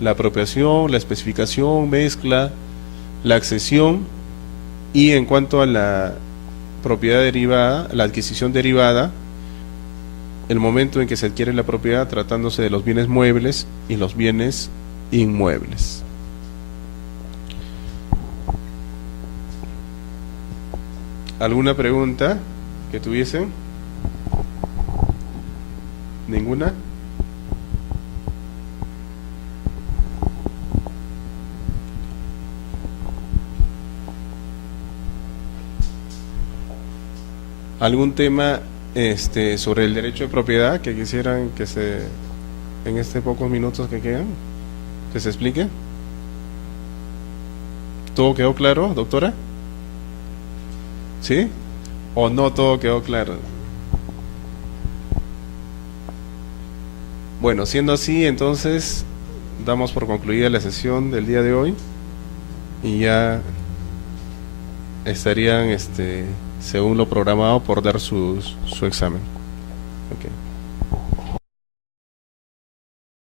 la apropiación, la especificación, mezcla, la accesión, y en cuanto a la propiedad derivada, la adquisición derivada, el momento en que se adquiere la propiedad, tratándose de los bienes muebles y los bienes inmuebles. ¿Alguna pregunta que tuviesen? ¿Ninguna? ¿Algún tema sobre el derecho de propiedad que quisieran que en estos pocos minutos que quedan, que se explique? ¿Todo quedó claro, doctora? ¿Sí? ¿O no todo quedó claro? Bueno, siendo así, entonces damos por concluida la sesión del día de hoy y ya estarían, según lo programado, por dar su examen.